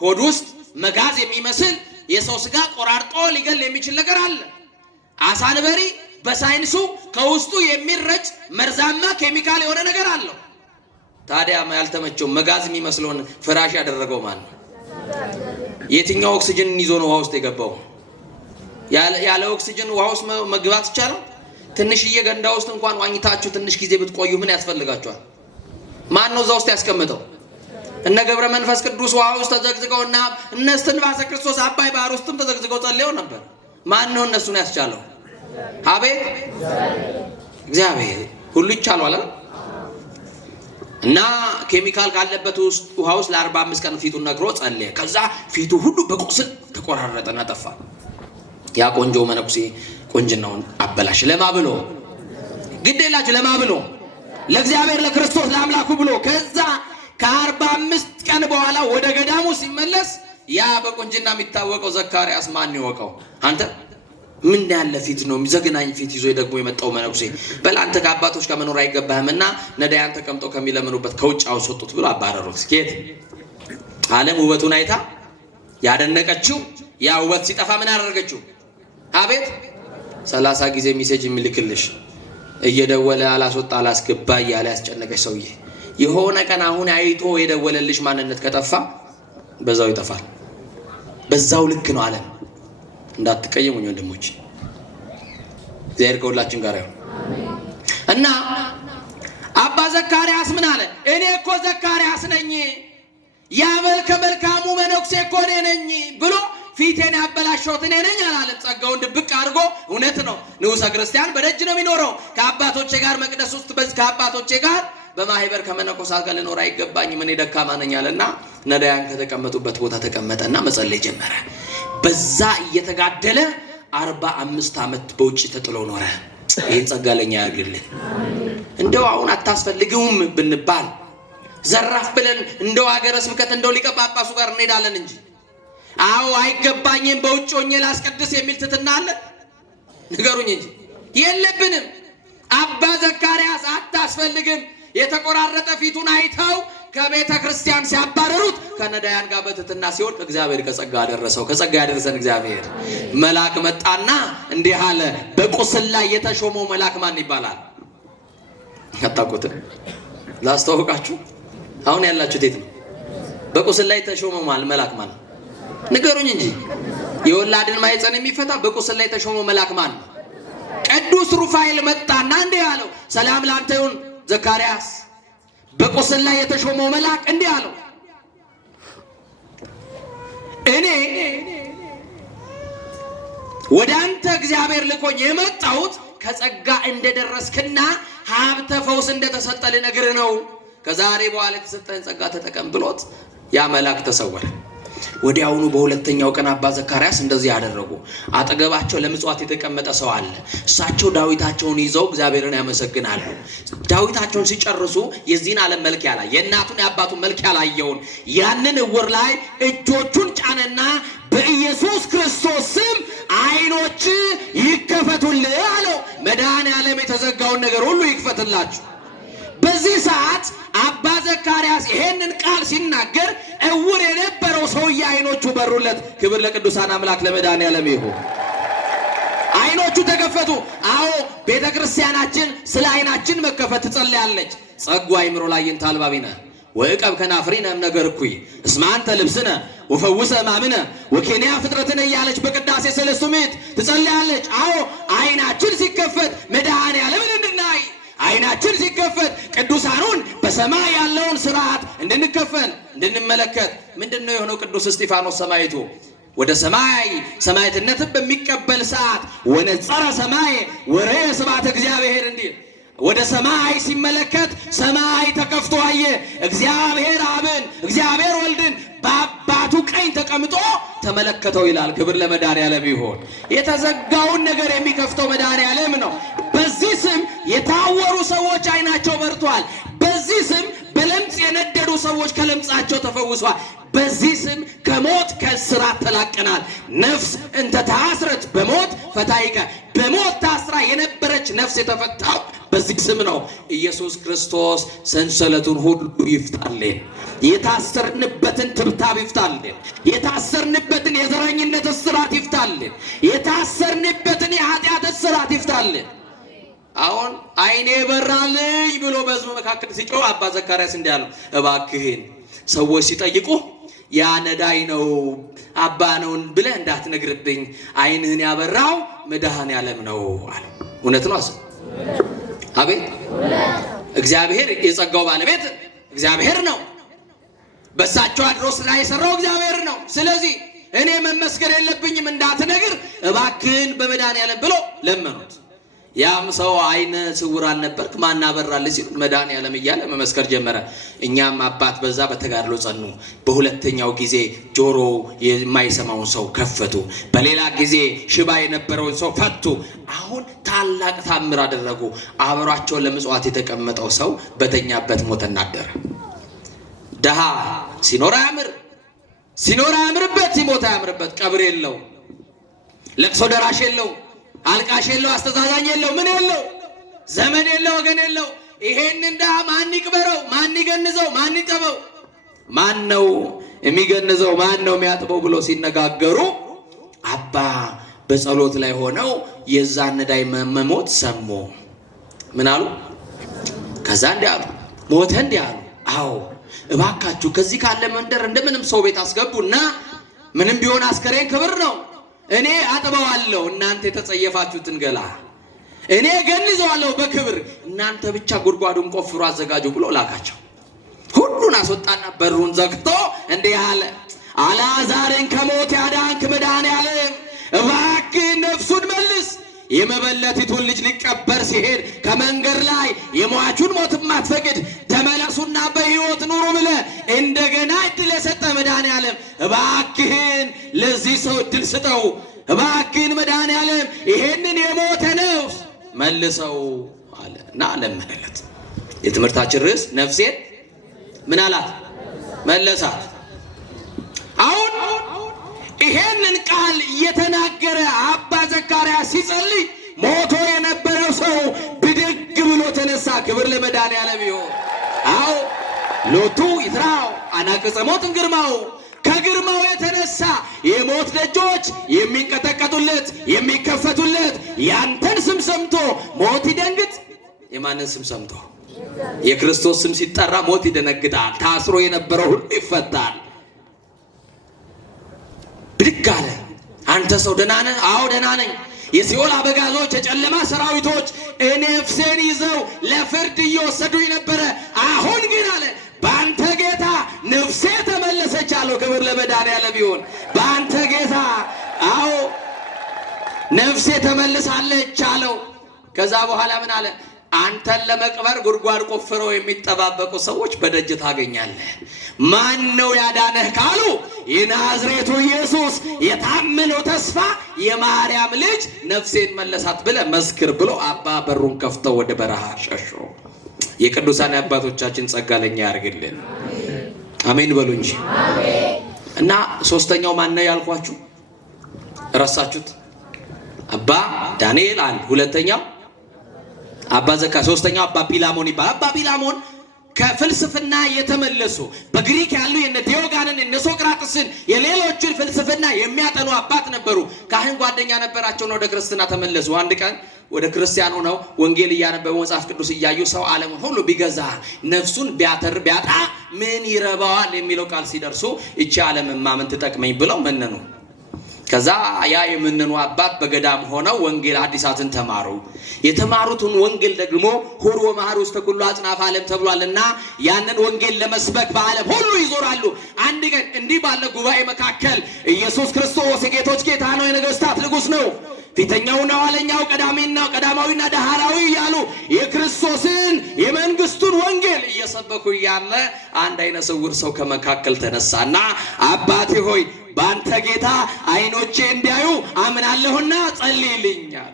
ሆድ ውስጥ መጋዝ የሚመስል የሰው ስጋ ቆራርጦ ሊገል የሚችል ነገር አለ። አሳ አንበሪ በሳይንሱ ከውስጡ የሚረጭ መርዛማ ኬሚካል የሆነ ነገር አለው። ታዲያ ያልተመቸው መጋዝ የሚመስለውን ፍራሽ ያደረገው ማን ነው? የትኛው ኦክሲጅንን ይዞ ነው ውሃ ውስጥ የገባው? ያለ ኦክሲጅን ውሃ ውስጥ መግባት ይቻላል? ትንሽዬ ገንዳ ውስጥ እንኳን ዋኝታችሁ ትንሽ ጊዜ ብትቆዩ ምን ያስፈልጋችኋል? ማን ነው እዛ ውስጥ ያስቀምጠው? እነ ገብረ መንፈስ ቅዱስ ውሃ ውስጥ ተዘግዝገውና እነ እስትንፋሰ ክርስቶስ አባይ ባህር ውስጥም ተዘግዝገው ጸልየው ነበር። ማን ነው እነሱን ያስቻለው? አቤት እግዚአብሔር። ሁሉ ይቻላል አይደል? እና ኬሚካል ካለበት ውሃ ውስጥ ለ45 ቀን ፊቱን ነክሮ ጸለየ። ከዛ ፊቱ ሁሉ በቁስል ተቆራረጠና ጠፋ። ያ ቆንጆ መነኩሴ ቆንጅናውን አበላሽ። ለማ ብሎ ግዴላችሁ፣ ለማ ብሎ ለእግዚአብሔር ለክርስቶስ ለአምላኩ ብሎ። ከዛ ከ45 ቀን በኋላ ወደ ገዳሙ ሲመለስ ያ በቆንጅና የሚታወቀው ዘካርያስ ማን ይወቀው? አንተ ምን ያለ ፊት ነው? ዘግናኝ ፊት ይዞ ደግሞ የመጣው መነኩሴ። በል አንተ ከአባቶች ጋር መኖር አይገባህምና ነዳያን ተቀምጠው ከሚለምኑበት ከውጭ አውስወጡት ብሎ አባረሩት። ስኬት ዓለም ውበቱን አይታ ያደነቀችው ያ ውበት ሲጠፋ ምን አደረገችው? አቤት 30 ጊዜ ሜሴጅ የሚልክልሽ እየደወለ አላስወጣ አላስገባ እያለ ያስጨነቀሽ ሰውዬ የሆነ ቀን አሁን አይቶ የደወለልሽ ማንነት ከጠፋ በዛው ይጠፋል። በዛው ልክ ነው ዓለም። እንዳትቀየሙኝ ወንድሞች፣ እግዚአብሔር ከሁላችን ጋር ይሁን። እና አባ ዘካርያስ ምን አለ? እኔ እኮ ዘካርያስ ነኝ፣ ያ መልከ መልካሙ መነኩሴ እኮ እኔ ነኝ ብሎ ፊቴን ያበላሸሁት እኔ ነኝ አላለም። ጸጋውን ድብቅ አድርጎ እውነት ነው። ንዑሰ ክርስቲያን በደጅ ነው የሚኖረው። ከአባቶቼ ጋር መቅደስ ውስጥ ከአባቶቼ ጋር በማህበር ከመነኮሳት ጋር ልኖር አይገባኝም፣ እኔ ደካማ ነኝ አለና ነዳያን ከተቀመጡበት ቦታ ተቀመጠና መጸለይ ጀመረ። በዛ እየተጋደለ 45 ዓመት በውጭ ተጥሎ ኖረ። ይህን ጸጋ ለኛ ያግልልን። እንደው አሁን አታስፈልግውም ብንባል ዘራፍ ብለን እንደው ሀገረ ስብከት እንደው ሊቀ ጳጳሱ ጋር እንሄዳለን እንጂ አዎ አይገባኝም በውጭ ሆኜ ላስቀድስ የሚል ትትና አለ? ንገሩኝ እንጂ የለብንም። አባ ዘካርያስ አታስፈልግም የተቆራረጠ ፊቱን አይተው ከቤተ ክርስቲያን ሲያባረሩት ከነዳያን ጋር በትትና ሲወድቅ እግዚአብሔር ከጸጋ አደረሰው። ከጸጋ ያደረሰን እግዚአብሔር። መልአክ መጣና እንዲህ አለ። በቁስል ላይ የተሾመው መልአክ ማን ይባላል? አታውቁትም? ላስተዋውቃችሁ። አሁን ያላችሁት የት ነው? በቁስል ላይ የተሾመው መልአክ ማን ነው? ንገሩኝ እንጂ። የወላድን ማህፀን የሚፈታ በቁስል ላይ የተሾመው መልአክ ማን ነው? ቅዱስ ሩፋኤል መጣና እንዲህ አለው። ሰላም ላንተ ይሁን ዘካርያስ። በቁስል ላይ የተሾመው መልአክ እንዲህ አለው፣ እኔ ወደ አንተ እግዚአብሔር ልኮኝ የመጣሁት ከጸጋ እንደደረስክና ሀብተ ፈውስ እንደተሰጠ ልነግርህ ነው። ከዛሬ በኋላ የተሰጠህን ጸጋ ተጠቀም ብሎት ያ መልአክ ተሰወረ። ወዲያውኑ በሁለተኛው ቀን አባ ዘካርያስ እንደዚህ ያደረጉ። አጠገባቸው ለምጽዋት የተቀመጠ ሰው አለ። እሳቸው ዳዊታቸውን ይዘው እግዚአብሔርን ያመሰግናሉ። ዳዊታቸውን ሲጨርሱ የዚህን ዓለም መልክ ያላየ የእናቱን የአባቱን መልክ ያላየውን ያንን እውር ላይ እጆቹን ጫነና በኢየሱስ ክርስቶስ ስም ዓይኖች ይከፈቱልህ አለው። መድኃኔዓለም የተዘጋውን ነገር ሁሉ ይክፈትላችሁ። በዚህ ሰዓት አባ ዘካርያስ ይሄንን ቃል ሲናገር እውር የነበረው ሰውዬ ዓይኖቹ በሩለት። ክብር ለቅዱሳን አምላክ ለመድኃኔዓለም ይሁን። ዓይኖቹ ተከፈቱ። አዎ ቤተ ክርስቲያናችን ስለ ዓይናችን መከፈት ትጸልያለች። ጸጉ አይምሮ ላይ ይንታልባቢነ ወእቀብ ከናፍሪነ ነገር እኩይ እስመ አንተ ልብስነ ወፈውሰ ማምነ ወኬንያ ፍጥረትን እያለች በቅዳሴ ሰለስቱ ምዕት ትጸልያለች። አዎ ዓይናችን ሲከፈት መድኃኔዓለምን እንድናይ፣ ዓይናችን ሲከፈት ቅዱሳኑን በሰማይ ያለውን ስርዓት እንድንከፈል እንድንመለከት። ምንድነው የሆነው? ቅዱስ እስጢፋኖስ ሰማዕቱ ወደ ሰማይ ሰማዕትነትን በሚቀበል ሰዓት ወነጸረ ሰማይ ወረየ ስብሐተ እግዚአብሔር እንዲል ወደ ሰማይ ሲመለከት ሰማይ ተከፍቶ አየ። እግዚአብሔር አብን እግዚአብሔር ወልድን በአባቱ ቀኝ ተቀምጦ ተመለከተው ይላል። ክብር ለመድኃኔዓለም ይሁን። የተዘጋውን ነገር የሚከፍተው መድኃኔዓለም ነው። በዚህ ስም የታወሩ ሰዎች ዓይናቸው በርቷል። በዚህ ስም በለምጽ የነደዱ ሰዎች ከለምጻቸው ተፈውሷል። በዚህ ስም ከሞት ከእስራት ተላቀናል። ነፍስ እንተ ታስረት በሞት ፈታይከ፣ በሞት ታስራ የነበረች ነፍስ የተፈታው በዚህ ስም ነው። ኢየሱስ ክርስቶስ ሰንሰለቱን ሁሉ ይፍታልን። የታሰርንበትን ትብታብ ይፍታልን። የታሰርንበትን የዘረኝነት እስራት ይፍታልን። የታሰርንበትን የኃጢአት እስራት ይፍታልን። አሁን ዓይኔ በራልኝ ብሎ በሕዝቡ መካከል ሲጮህ አባ ዘካርያስ እንዲህ አለው፣ እባክህን ሰዎች ሲጠይቁ ያ ነዳይ ነው አባ ነውን ብለህ እንዳትነግርብኝ፣ ዓይንህን ያበራው መድኃኔዓለም ነው አለ። እውነት ነው። አቤት! እግዚአብሔር የጸጋው ባለቤት እግዚአብሔር ነው። በሳቸው አድሮ ስራ የሰራው እግዚአብሔር ነው። ስለዚህ እኔ መመስከር የለብኝም እንዳትነግር እባክህን በመድኃኔዓለም ብሎ ለመኑት። ያም ሰው ዓይነ ስውር አልነበርክ ማን አበራልህ ሲል መድኃኔዓለም እያለ መመስከር ጀመረ። እኛም አባት በዛ በተጋድሎ ጸኑ። በሁለተኛው ጊዜ ጆሮ የማይሰማውን ሰው ከፈቱ። በሌላ ጊዜ ሽባ የነበረውን ሰው ፈቱ። አሁን ታላቅ ታምር አደረጉ። አብሯቸው ለምጽዋት የተቀመጠው ሰው በተኛበት ሞተና አደረ። ደሃ ሲኖር አያምር፣ ሲኖር አያምርበት፣ ሲሞት አያምርበት። ቀብር የለው፣ ለቅሶ ደራሽ የለው፣ አልቃሽ የለው፣ አስተዛዛኝ የለው፣ ምን የለው፣ ዘመድ የለው፣ ወገን የለው። ይሄንን ደሃ ማን ይቅበረው? ማን ይገንዘው? ማን ይጠበው? ማን ነው የሚገንዘው? ማን ነው የሚያጥበው? ብሎ ሲነጋገሩ አባ በጸሎት ላይ ሆነው የዛን ነዳይ መሞት ሰሙ። ምን አሉ? ከዛ እንዲህ አሉ፣ ሞተ እንዲህ አሉ። አዎ እባካችሁ ከዚህ ካለ መንደር እንደምንም ሰው ቤት አስገቡና ምንም ቢሆን አስከሬን ክብር ነው፣ እኔ አጥበዋለሁ እናንተ የተጸየፋችሁትን ገላ እኔ ገንዘዋለሁ በክብር፣ እናንተ ብቻ ጉድጓዱን ቆፍሩ አዘጋጁ ብሎ ላካቸው። ሁሉን አስወጣና በሩን ዘግቶ እንዲህ አለ፣ አልዓዛርን ከሞት ያዳንክ መድኃኔዓለም እባክህ ነፍሱን መልስ። የመበለቲቱን ልጅ ሊቀበር ሲሄድ ከመንገድ ላይ የሟቹን ሞት ማትፈቅድ ተመለሱና በሕይወት ኑሩ ብለህ እንደገና እድል የሰጠ መድኃኔዓለም እባክህን ለዚህ ሰው እድል ስጠው። እባክህን መድኃኔዓለም ይሄንን የሞተ ነፍስ መልሰው አለ እና ለመነለት። የትምህርታችን ርዕስ ነፍሴን ምን አላት? መለሳት። አሁን ይሄንን ቃል እየተናገረ አባ ዘካርያስ ሲጸልይ ሞቶ የነበረው ሰው ብድግ ብሎ ተነሳ። ክብር ለመድኃኔዓለም ይሁን። አዎ ሎቱ ይትራው አናቅጸ ሞትን ግርማው፣ ከግርማው የተነሳ የሞት ደጆች የሚንቀጠቀጡለት የሚከፈቱለት ያንተን ስም ሰምቶ ሞት ይደንግጥ። የማንን ስም ሰምቶ? የክርስቶስ ስም ሲጠራ ሞት ይደነግጣል። ታስሮ የነበረው ሁሉ ይፈታል። ብድግ አለ። አንተ ሰው ደህና ነህ? አዎ ደህና ነኝ። የሲኦል አበጋዞች የጨለማ ሰራዊቶች ነፍሴን ይዘው ለፍርድ እየወሰዱኝ ነበረ። አሁን ግን አለ በአንተ ጌታ ነፍሴ ተመለሰች አለው። ክብር ለመድኃኔዓለም ይሁን። በአንተ ጌታ አዎ ነፍሴ ተመልሳለች አለው። ከዛ በኋላ ምን አለ? አንተን ለመቅበር ጉድጓድ ቆፍረው የሚጠባበቁ ሰዎች በደጅ ታገኛለህ። ማን ነው ያዳነህ ካሉ የናዝሬቱ ኢየሱስ የታመነው ተስፋ የማርያም ልጅ ነፍሴን መለሳት ብለህ መስክር ብሎ አባ በሩን ከፍተው ወደ በረሃ ሸሹ። የቅዱሳን አባቶቻችን ጸጋ ለኛ ያርግልን። አሜን በሉ እንጂ። እና ሶስተኛው ማን ነው ያልኳችሁ? ረሳችሁት? አባ ዳንኤል አንድ፣ ሁለተኛው አባ ዘካ፣ ሶስተኛው አባ ቢላሞን ይባላል። አባ ቢላሞን ከፍልስፍና የተመለሱ በግሪክ ያሉ የነ ዲዮጋንን የነ ሶቅራጥስን የሌሎችን ፍልስፍና የሚያጠኑ አባት ነበሩ። ካህን ጓደኛ ነበራቸው ነው ወደ ክርስትና ተመለሱ። አንድ ቀን ወደ ክርስቲያኑ ነው ወንጌል እያነበበ መጽሐፍ ቅዱስ እያዩ ሰው ዓለምን ሁሉ ቢገዛ ነፍሱን ቢያጣ ምን ይረባዋል የሚለው ቃል ሲደርሱ እቺ ዓለምማ ምን ትጠቅመኝ ብለው መነኑ። ከዛ ያ የምንኑ አባት በገዳም ሆነው ወንጌል ሐዲሳትን ተማሩ። የተማሩትን ወንጌል ደግሞ ሁሩ ወመሃሩ ውስተ ኩሉ አጽናፈ ዓለም ተብሏልና ያንን ወንጌል ለመስበክ በዓለም ሁሉ ይዞራሉ። አንድ ቀን እንዲህ ባለ ጉባኤ መካከል ኢየሱስ ክርስቶስ የጌቶች ጌታ ነው፣ የነገስታት ንጉሥ ነው፣ ፊተኛውና ኋለኛው ቀዳማዊና ዳህራዊ እያሉ የክርስቶስን የመንግስቱን ወንጌል እየሰበኩ እያለ አንድ አይነ ስውር ሰው ከመካከል ተነሳና አባቴ ሆይ በአንተ ጌታ አይኖቼ እንዲያዩ አምናለሁና ጸልይልኝ አለ።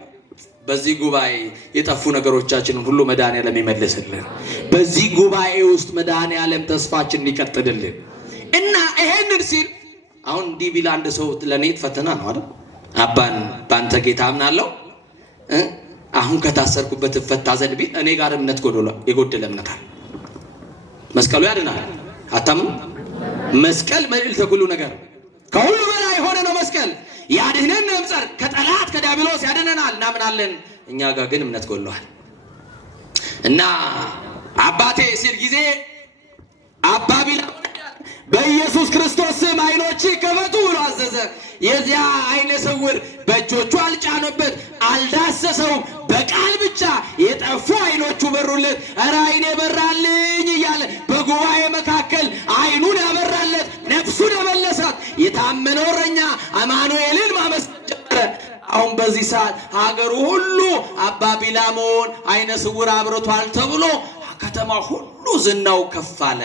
በዚህ ጉባኤ የጠፉ ነገሮቻችንን ሁሉ መድኃኔዓለም ይመልስልን። በዚህ ጉባኤ ውስጥ መድኃኔዓለም ተስፋችንን ይቀጥልልን እና ይሄንን ሲል አሁን እንዲህ ቢል አንድ ሰው ለኔ ፈተና ነው አይደል? አባን በአንተ ጌታ አምናለሁ አሁን ከታሰርኩበት ፈታ ዘንድ ቢል እኔ ጋር እምነት የጎደለ እምነት አለ። መስቀሉ ያድናል አታምኑ? መስቀል መልዕልተ ኩሉ ነገር ከሁሉ በላይ ሆነ ነው መስቀል። ያድነን ነምጸር ከጠላት ከዲያብሎስ ያድነናል እናምናለን። እኛ ጋር ግን እምነት ጎሏል እና አባቴ ሲል ጊዜ አባ ቢላሞን በኢየሱስ ክርስቶስ ስም አይኖች ከፈቱ ብሎ አዘዘ። የዚያ አይነ ስውር በእጆቹ አልጫነበት፣ አልዳሰሰው፣ በቃል ብቻ የጠፉ አይኖቹ በሩለት። ኧረ አይኔ በራልኝ እያለ በጉባኤ መካከል አይኑን ያበራለት ነፍሱን የመለሳት የታመነው እረኛ አማኑኤልን ማመስገን ጀመረ። አሁን በዚህ ሰዓት ሀገሩ ሁሉ አባ ቢላሞን አይነ ስውር አብርቷል ተብሎ ከተማ ሁሉ ዝናው ከፍ አለ።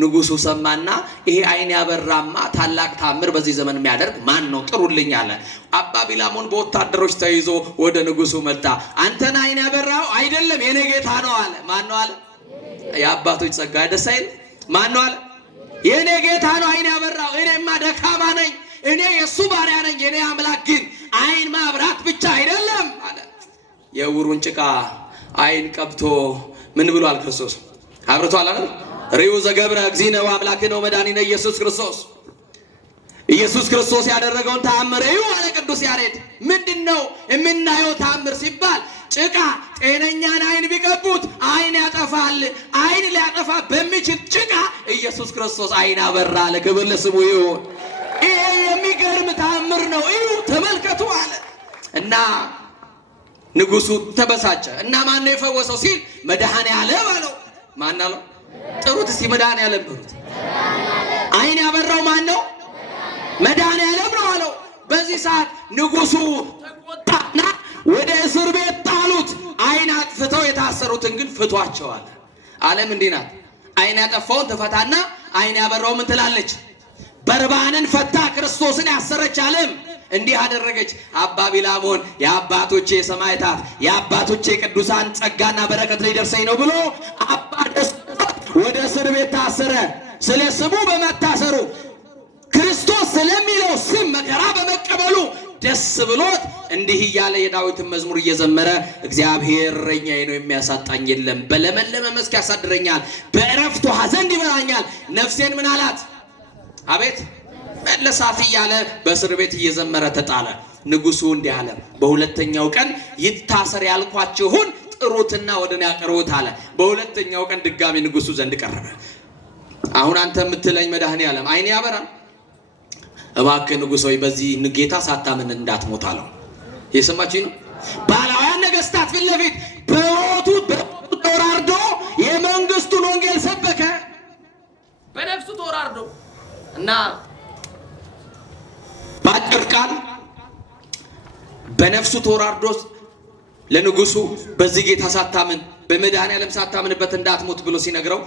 ንጉሱ ሰማና ይሄ አይን ያበራማ ታላቅ ታምር በዚህ ዘመን የሚያደርግ ማን ነው? ጥሩልኝ አለ። አባ ቢላሞን በወታደሮች ተይዞ ወደ ንጉሱ መጣ። አንተን አይን ያበራው አይደለም የኔ ጌታ ነው አለ። ማን ነው አለ? የአባቶች ጸጋ ደስ አይል? ማን ነው አለ? የኔ ጌታ ነው አይን ያበራው። እኔማ ደካማ ነኝ፣ እኔ የሱ ባሪያ ነኝ። የኔ አምላክ ግን አይን ማብራት ብቻ አይደለም አለ። የዕውሩን ጭቃ አይን ቀብቶ ምን ብሏል? ክርስቶስ አብርቷል አይደል? ሪኡ ዘገብረ እግዚእነ ወአምላክነ ወመድኃኒነ ኢየሱስ ክርስቶስ። ኢየሱስ ክርስቶስ ያደረገውን ተአምር እዩ አለ ቅዱስ ያሬድ። ምንድነው የምናየው ተአምር ሲባል ጭቃ ጤነኛን አይን ቢቀቡት አይን ያጠፋል። አይን ሊያጠፋ በሚችል ጭቃ ኢየሱስ ክርስቶስ አይን አበራ አለ። ክብር ለስሙ ይሁን። ይሄ የሚገርም ተአምር ነው። እዩ ተመልከቱ አለ እና ንጉሱ ተበሳጨ እና ማን ነው የፈወሰው ሲል መድኃኔዓለም አለው። ማን አለው? ጥሩት እስቲ መድኃኔዓለም ብሩት። አይን ያበራው ማን ነው? መድኃኔዓለም ነው አለው። በዚህ ሰዓት ንጉሱ ተቆጣና ወደ እስር ቤት ጣሉት። አይን አጥፍተው የታሰሩትን ግን ፍቷቸዋል። ዓለም እንዲህ ናት። አይን ያጠፋውን ትፈታና አይን ያበራው ምን ትላለች? በርባንን ፈታ ክርስቶስን ያሰረች ዓለም እንዲህ አደረገች። አባ ቢላሞን የአባቶቼ ሰማዕታት የአባቶቼ ቅዱሳን ጸጋና በረከት ሊደርሰኝ ነው ብሎ አባ ደስ ወደ እስር ቤት ታሰረ። ስለ ስሙ በመታሰሩ ክርስቶስ ስለሚለው ስም መከራ በመቀበሉ ደስ ብሎት እንዲህ እያለ የዳዊትን መዝሙር እየዘመረ እግዚአብሔር እረኛዬ ነው የሚያሳጣኝ የለም፣ በለመለመ መስክ ያሳድረኛል፣ በእረፍቱ ሐዘን ይበላኛል። ነፍሴን ምን አላት? አቤት መለሳት እያለ በእስር ቤት እየዘመረ ተጣለ። ንጉሱ እንዲህ አለ፣ በሁለተኛው ቀን ይታሰር ያልኳችሁን ጥሩትና ወደ እኔ አቅርቡት አለ። በሁለተኛው ቀን ድጋሚ ንጉሱ ዘንድ ቀረበ። አሁን አንተ የምትለኝ መድኃኔዓለም አይን ያበራል? እባክህ ንጉሥ ሆይ በዚህ ጌታ ሳታምን እንዳትሞት አለው። የሰማችኝ ነው። ባላውያን ነገስታት ፊት ለፊት በሞቱ ተወራርዶ የመንግስቱን ወንጌል ሰበከ። በነፍሱ ተወራርዶ እና በአጭር ቃል በነፍሱ ተወራርዶ ለንጉሱ በዚህ ጌታ ሳታምን በመድኃኔዓለም ሳታምንበት እንዳትሞት ብሎ ሲነግረው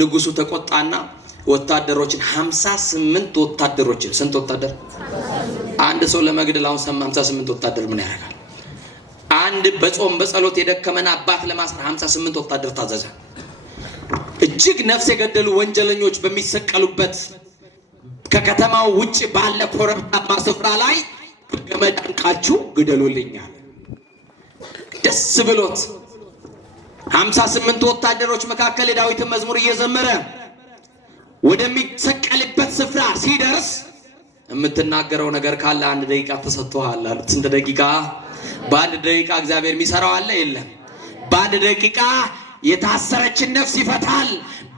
ንጉሱ ተቆጣና ወታደሮችን 58 ወታደሮችን ስንት ወታደር? አንድ ሰው ለመግደል አሁን 58 ወታደር ምን ያደርጋል? አንድ በጾም በጸሎት የደከመን አባት ለማሰር 58 ወታደር ታዘዘ። እጅግ ነፍስ የገደሉ ወንጀለኞች በሚሰቀሉበት ከከተማው ውጭ ባለ ኮረብታማ ስፍራ ላይ ገመድ አንቃችሁ ግደሉልኛል። ደስ ብሎት 58 ወታደሮች መካከል የዳዊትን መዝሙር እየዘመረ ወደሚሰቀልበት ስፍራ ሲደርስ የምትናገረው ነገር ካለ 1 ደቂቃ ተሰጥቷል አሉት። ስንት ደቂቃ? በ1 ደቂቃ እግዚአብሔር የሚሰራው አለ የለም? በ1 ደቂቃ የታሰረችን ነፍስ ይፈታል።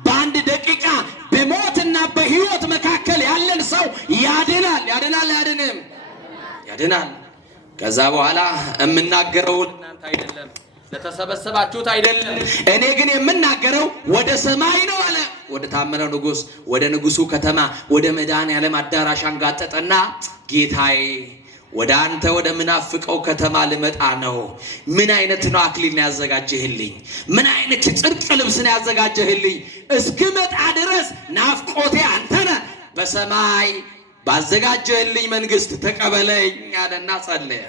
በ1 ደቂቃ በሞትና በሕይወት መካከል ያለን ሰው ያድናል። ያድናል። ያድንም ያድናል። ከዛ በኋላ የምናገረው እናንተ አይደለም ለተሰበሰባችሁት አይደለም፣ እኔ ግን የምናገረው ወደ ሰማይ ነው አለ። ወደ ታመነው ንጉስ ወደ ንጉሱ ከተማ ወደ መድኃኔዓለም አዳራሽ አንጋጠጠና ጌታዬ ወደ አንተ ወደ ምናፍቀው ከተማ ልመጣ ነው። ምን አይነት ነው አክሊል ያዘጋጀህልኝ? ምን አይነት ጽድቅ ልብስ ነው ያዘጋጀህልኝ? እስክመጣ ድረስ ናፍቆቴ አንተ ነህ። በሰማይ ባዘጋጀህልኝ መንግስት ተቀበለኝ አለና ጸለየ።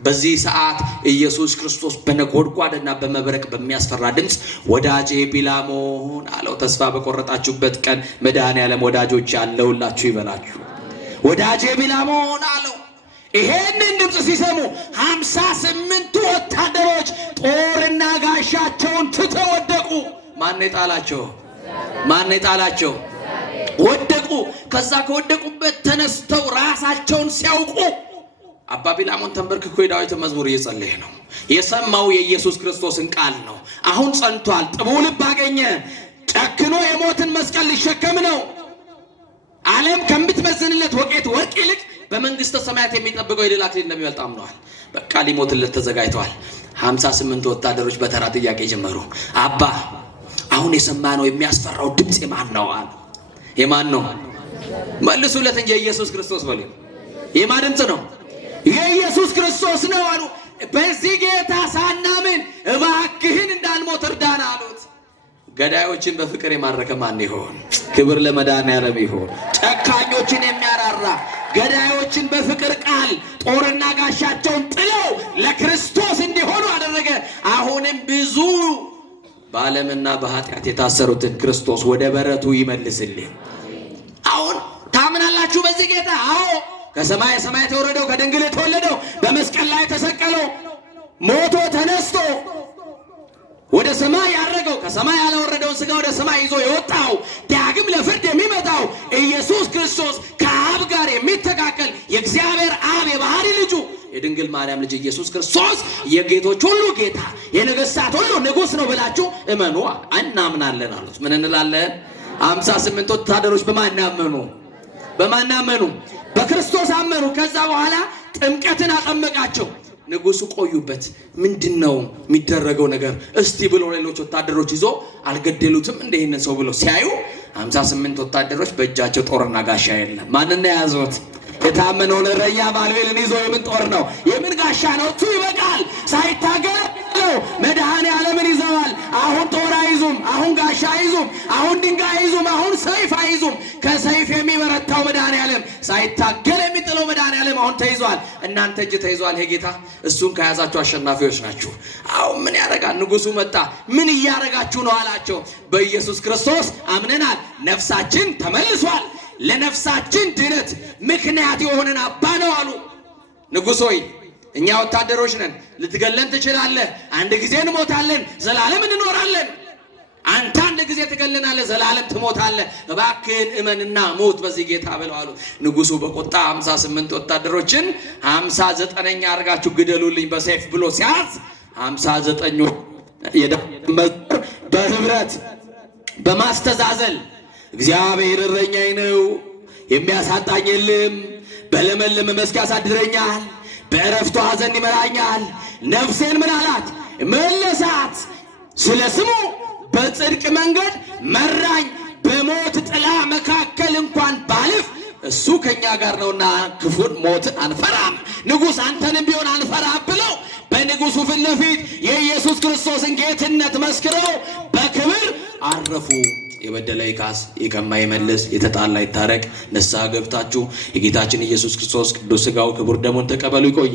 በዚህ ሰዓት ኢየሱስ ክርስቶስ በነጎድጓድና በመብረቅ በሚያስፈራ ድምፅ ወዳጄ ቢላሞን አለው። ተስፋ በቆረጣችሁበት ቀን መድኃኔዓለም ወዳጆች ያለውላችሁ ይበላችሁ። ወዳጄ ቢላሞን አለው። ይሄንን ድምፅ ሲሰሙ 58ቱ ወታደሮች ጦርና ጋሻቸውን ትተው ወደቁ። ማን የጣላቸው? ማን የጣላቸው? ወደቁ። ከዛ ከወደቁበት ተነስተው ራሳቸውን ሲያውቁ አባ ቢላሞን ተንበርክኮ የዳዊትን መዝሙር እየጸለየ ነው። የሰማው የኢየሱስ ክርስቶስን ቃል ነው። አሁን ጸንቷል። ጥቡ ልብ አገኘ። ጨክኖ የሞትን መስቀል ሊሸከም ነው። ዓለም ከምትመዝንለት ወቄት ወርቅ ይልቅ በመንግስተ ሰማያት የሚጠብቀው የድል አክሊል እንደሚበልጥ አምነዋል። በቃ ሊሞትለት ተዘጋጅተዋል። 58 ወታደሮች በተራ ጥያቄ ጀመሩ። አባ አሁን የሰማነው የሚያስፈራው ድምፅ የማን ነው አሉ። የማን ነው? መልሱለት እንጂ የኢየሱስ ክርስቶስ በሉ። የማን ድምፅ ነው? የኢየሱስ ክርስቶስ ነው አሉ። በዚህ ጌታ ሳናምን እባክህን እንዳንሞት እርዳን አሉት። ገዳዮችን በፍቅር የማረከ ማን ይሆን? ክብር ለመድኃኔዓለም ይሆን። ጨካኞችን የሚያራራ ገዳዮችን በፍቅር ቃል ጦርና ጋሻቸውን ጥለው ለክርስቶስ እንዲሆኑ አደረገ። አሁንም ብዙ በዓለምና በኃጢአት የታሰሩትን ክርስቶስ ወደ በረቱ ይመልስልን። አሁን ታምናላችሁ በዚህ ጌታ? አዎ። ከሰማይ ሰማያት የወረደው ከድንግል የተወለደው በመስቀል ላይ ተሰቀለው ሞቶ ተነስቶ ወደ ሰማይ ያረገው ከሰማይ ያልወረደውን ሥጋ ወደ ሰማይ ይዞ የወጣው ዳግም ለፍርድ የሚመጣው ኢየሱስ ክርስቶስ ከአብ ጋር የሚተካከል የእግዚአብሔር አብ የባህሪ ልጁ የድንግል ማርያም ልጅ ኢየሱስ ክርስቶስ የጌቶች ሁሉ ጌታ የነገሥታት ሁሉ ንጉሥ ነው ብላችሁ እመኑ። እናምናለን አሉት። ምን እንላለን? 58 ወታደሮች በማን አመኑ? በማን አመኑ? በክርስቶስ አመኑ። ከዛ በኋላ ጥምቀትን አጠመቃቸው። ንጉሱ ቆዩበት። ምንድነው የሚደረገው ነገር እስቲ ብሎ ሌሎች ወታደሮች ይዞ አልገደሉትም እንደይነን ሰው ብሎ ሲያዩ 58 ወታደሮች በእጃቸው ጦርና ጋሻ የለም። ማንና ያዙት? የታመነውን እረኛ ባልቤልን ይዞ የምን ጦር ነው? የምን ጋሻ ነው? እሱ ይበቃል። ሳይታገል መድኃኔ ዓለምን ይዘዋል። አሁን ጦር አይዙም፣ አሁን ጋሻ አይዙም፣ አሁን ድንጋይ አይዙም፣ አሁን ሰይፍ አይዙም። ከሰይፍ የሚበረታው መድኃኔ ዓለም ሳይታገል የሚጥለው መድኃኔ ዓለም አሁን ተይዟል። እናንተ እጅ ተይዟል። ይሄ ጌታ እሱን ከያዛችሁ አሸናፊዎች ናችሁ። አሁን ምን ያደርጋል? ንጉሱ መጣ። ምን እያደረጋችሁ ነው አላቸው። በኢየሱስ ክርስቶስ አምነናል፣ ነፍሳችን ተመልሷል። ለነፍሳችን ድነት ምክንያት የሆነን አባ ነው አሉ። ንጉሥ ሆይ እኛ ወታደሮች ነን፣ ልትገለን ትችላለህ። አንድ ጊዜ እንሞታለን፣ ዘላለም እንኖራለን። አንተ አንድ ጊዜ ትገለናለህ፣ ዘላለም ትሞታለህ። እባክህን እመንና ሞት በዚህ ጌታ ብለው አሉ። ንጉሱ በቁጣ 58 ወታደሮችን 59ኛ አድርጋችሁ ግደሉልኝ በሰይፍ ብሎ ሲያዝ 59ኞች በህብረት በማስተዛዘል እግዚአብሔር እረኛዬ ነው፣ የሚያሳጣኝ የለም። በለመለመ መስክ ያሳድረኛል፣ በዕረፍቱ ሐዘን ይመራኛል። ነፍሴን ምን አላት? መለሳት። ስለ ስሙ በጽድቅ መንገድ መራኝ። በሞት ጥላ መካከል እንኳን ባልፍ እሱ ከኛ ጋር ነውና ክፉን ሞትን አንፈራም። ንጉሥ አንተንም ቢሆን አንፈራም ብለው በንጉሱ ፊት ለፊት የኢየሱስ ክርስቶስን ጌትነት መስክረው በክብር አረፉ። የበደለ ይካስ፣ የቀማ ይመልስ፣ የተጣላ ይታረቅ። ንስሐ ገብታችሁ የጌታችን ኢየሱስ ክርስቶስ ቅዱስ ሥጋው ክቡር ደሙን ተቀበሉ። ይቆይ።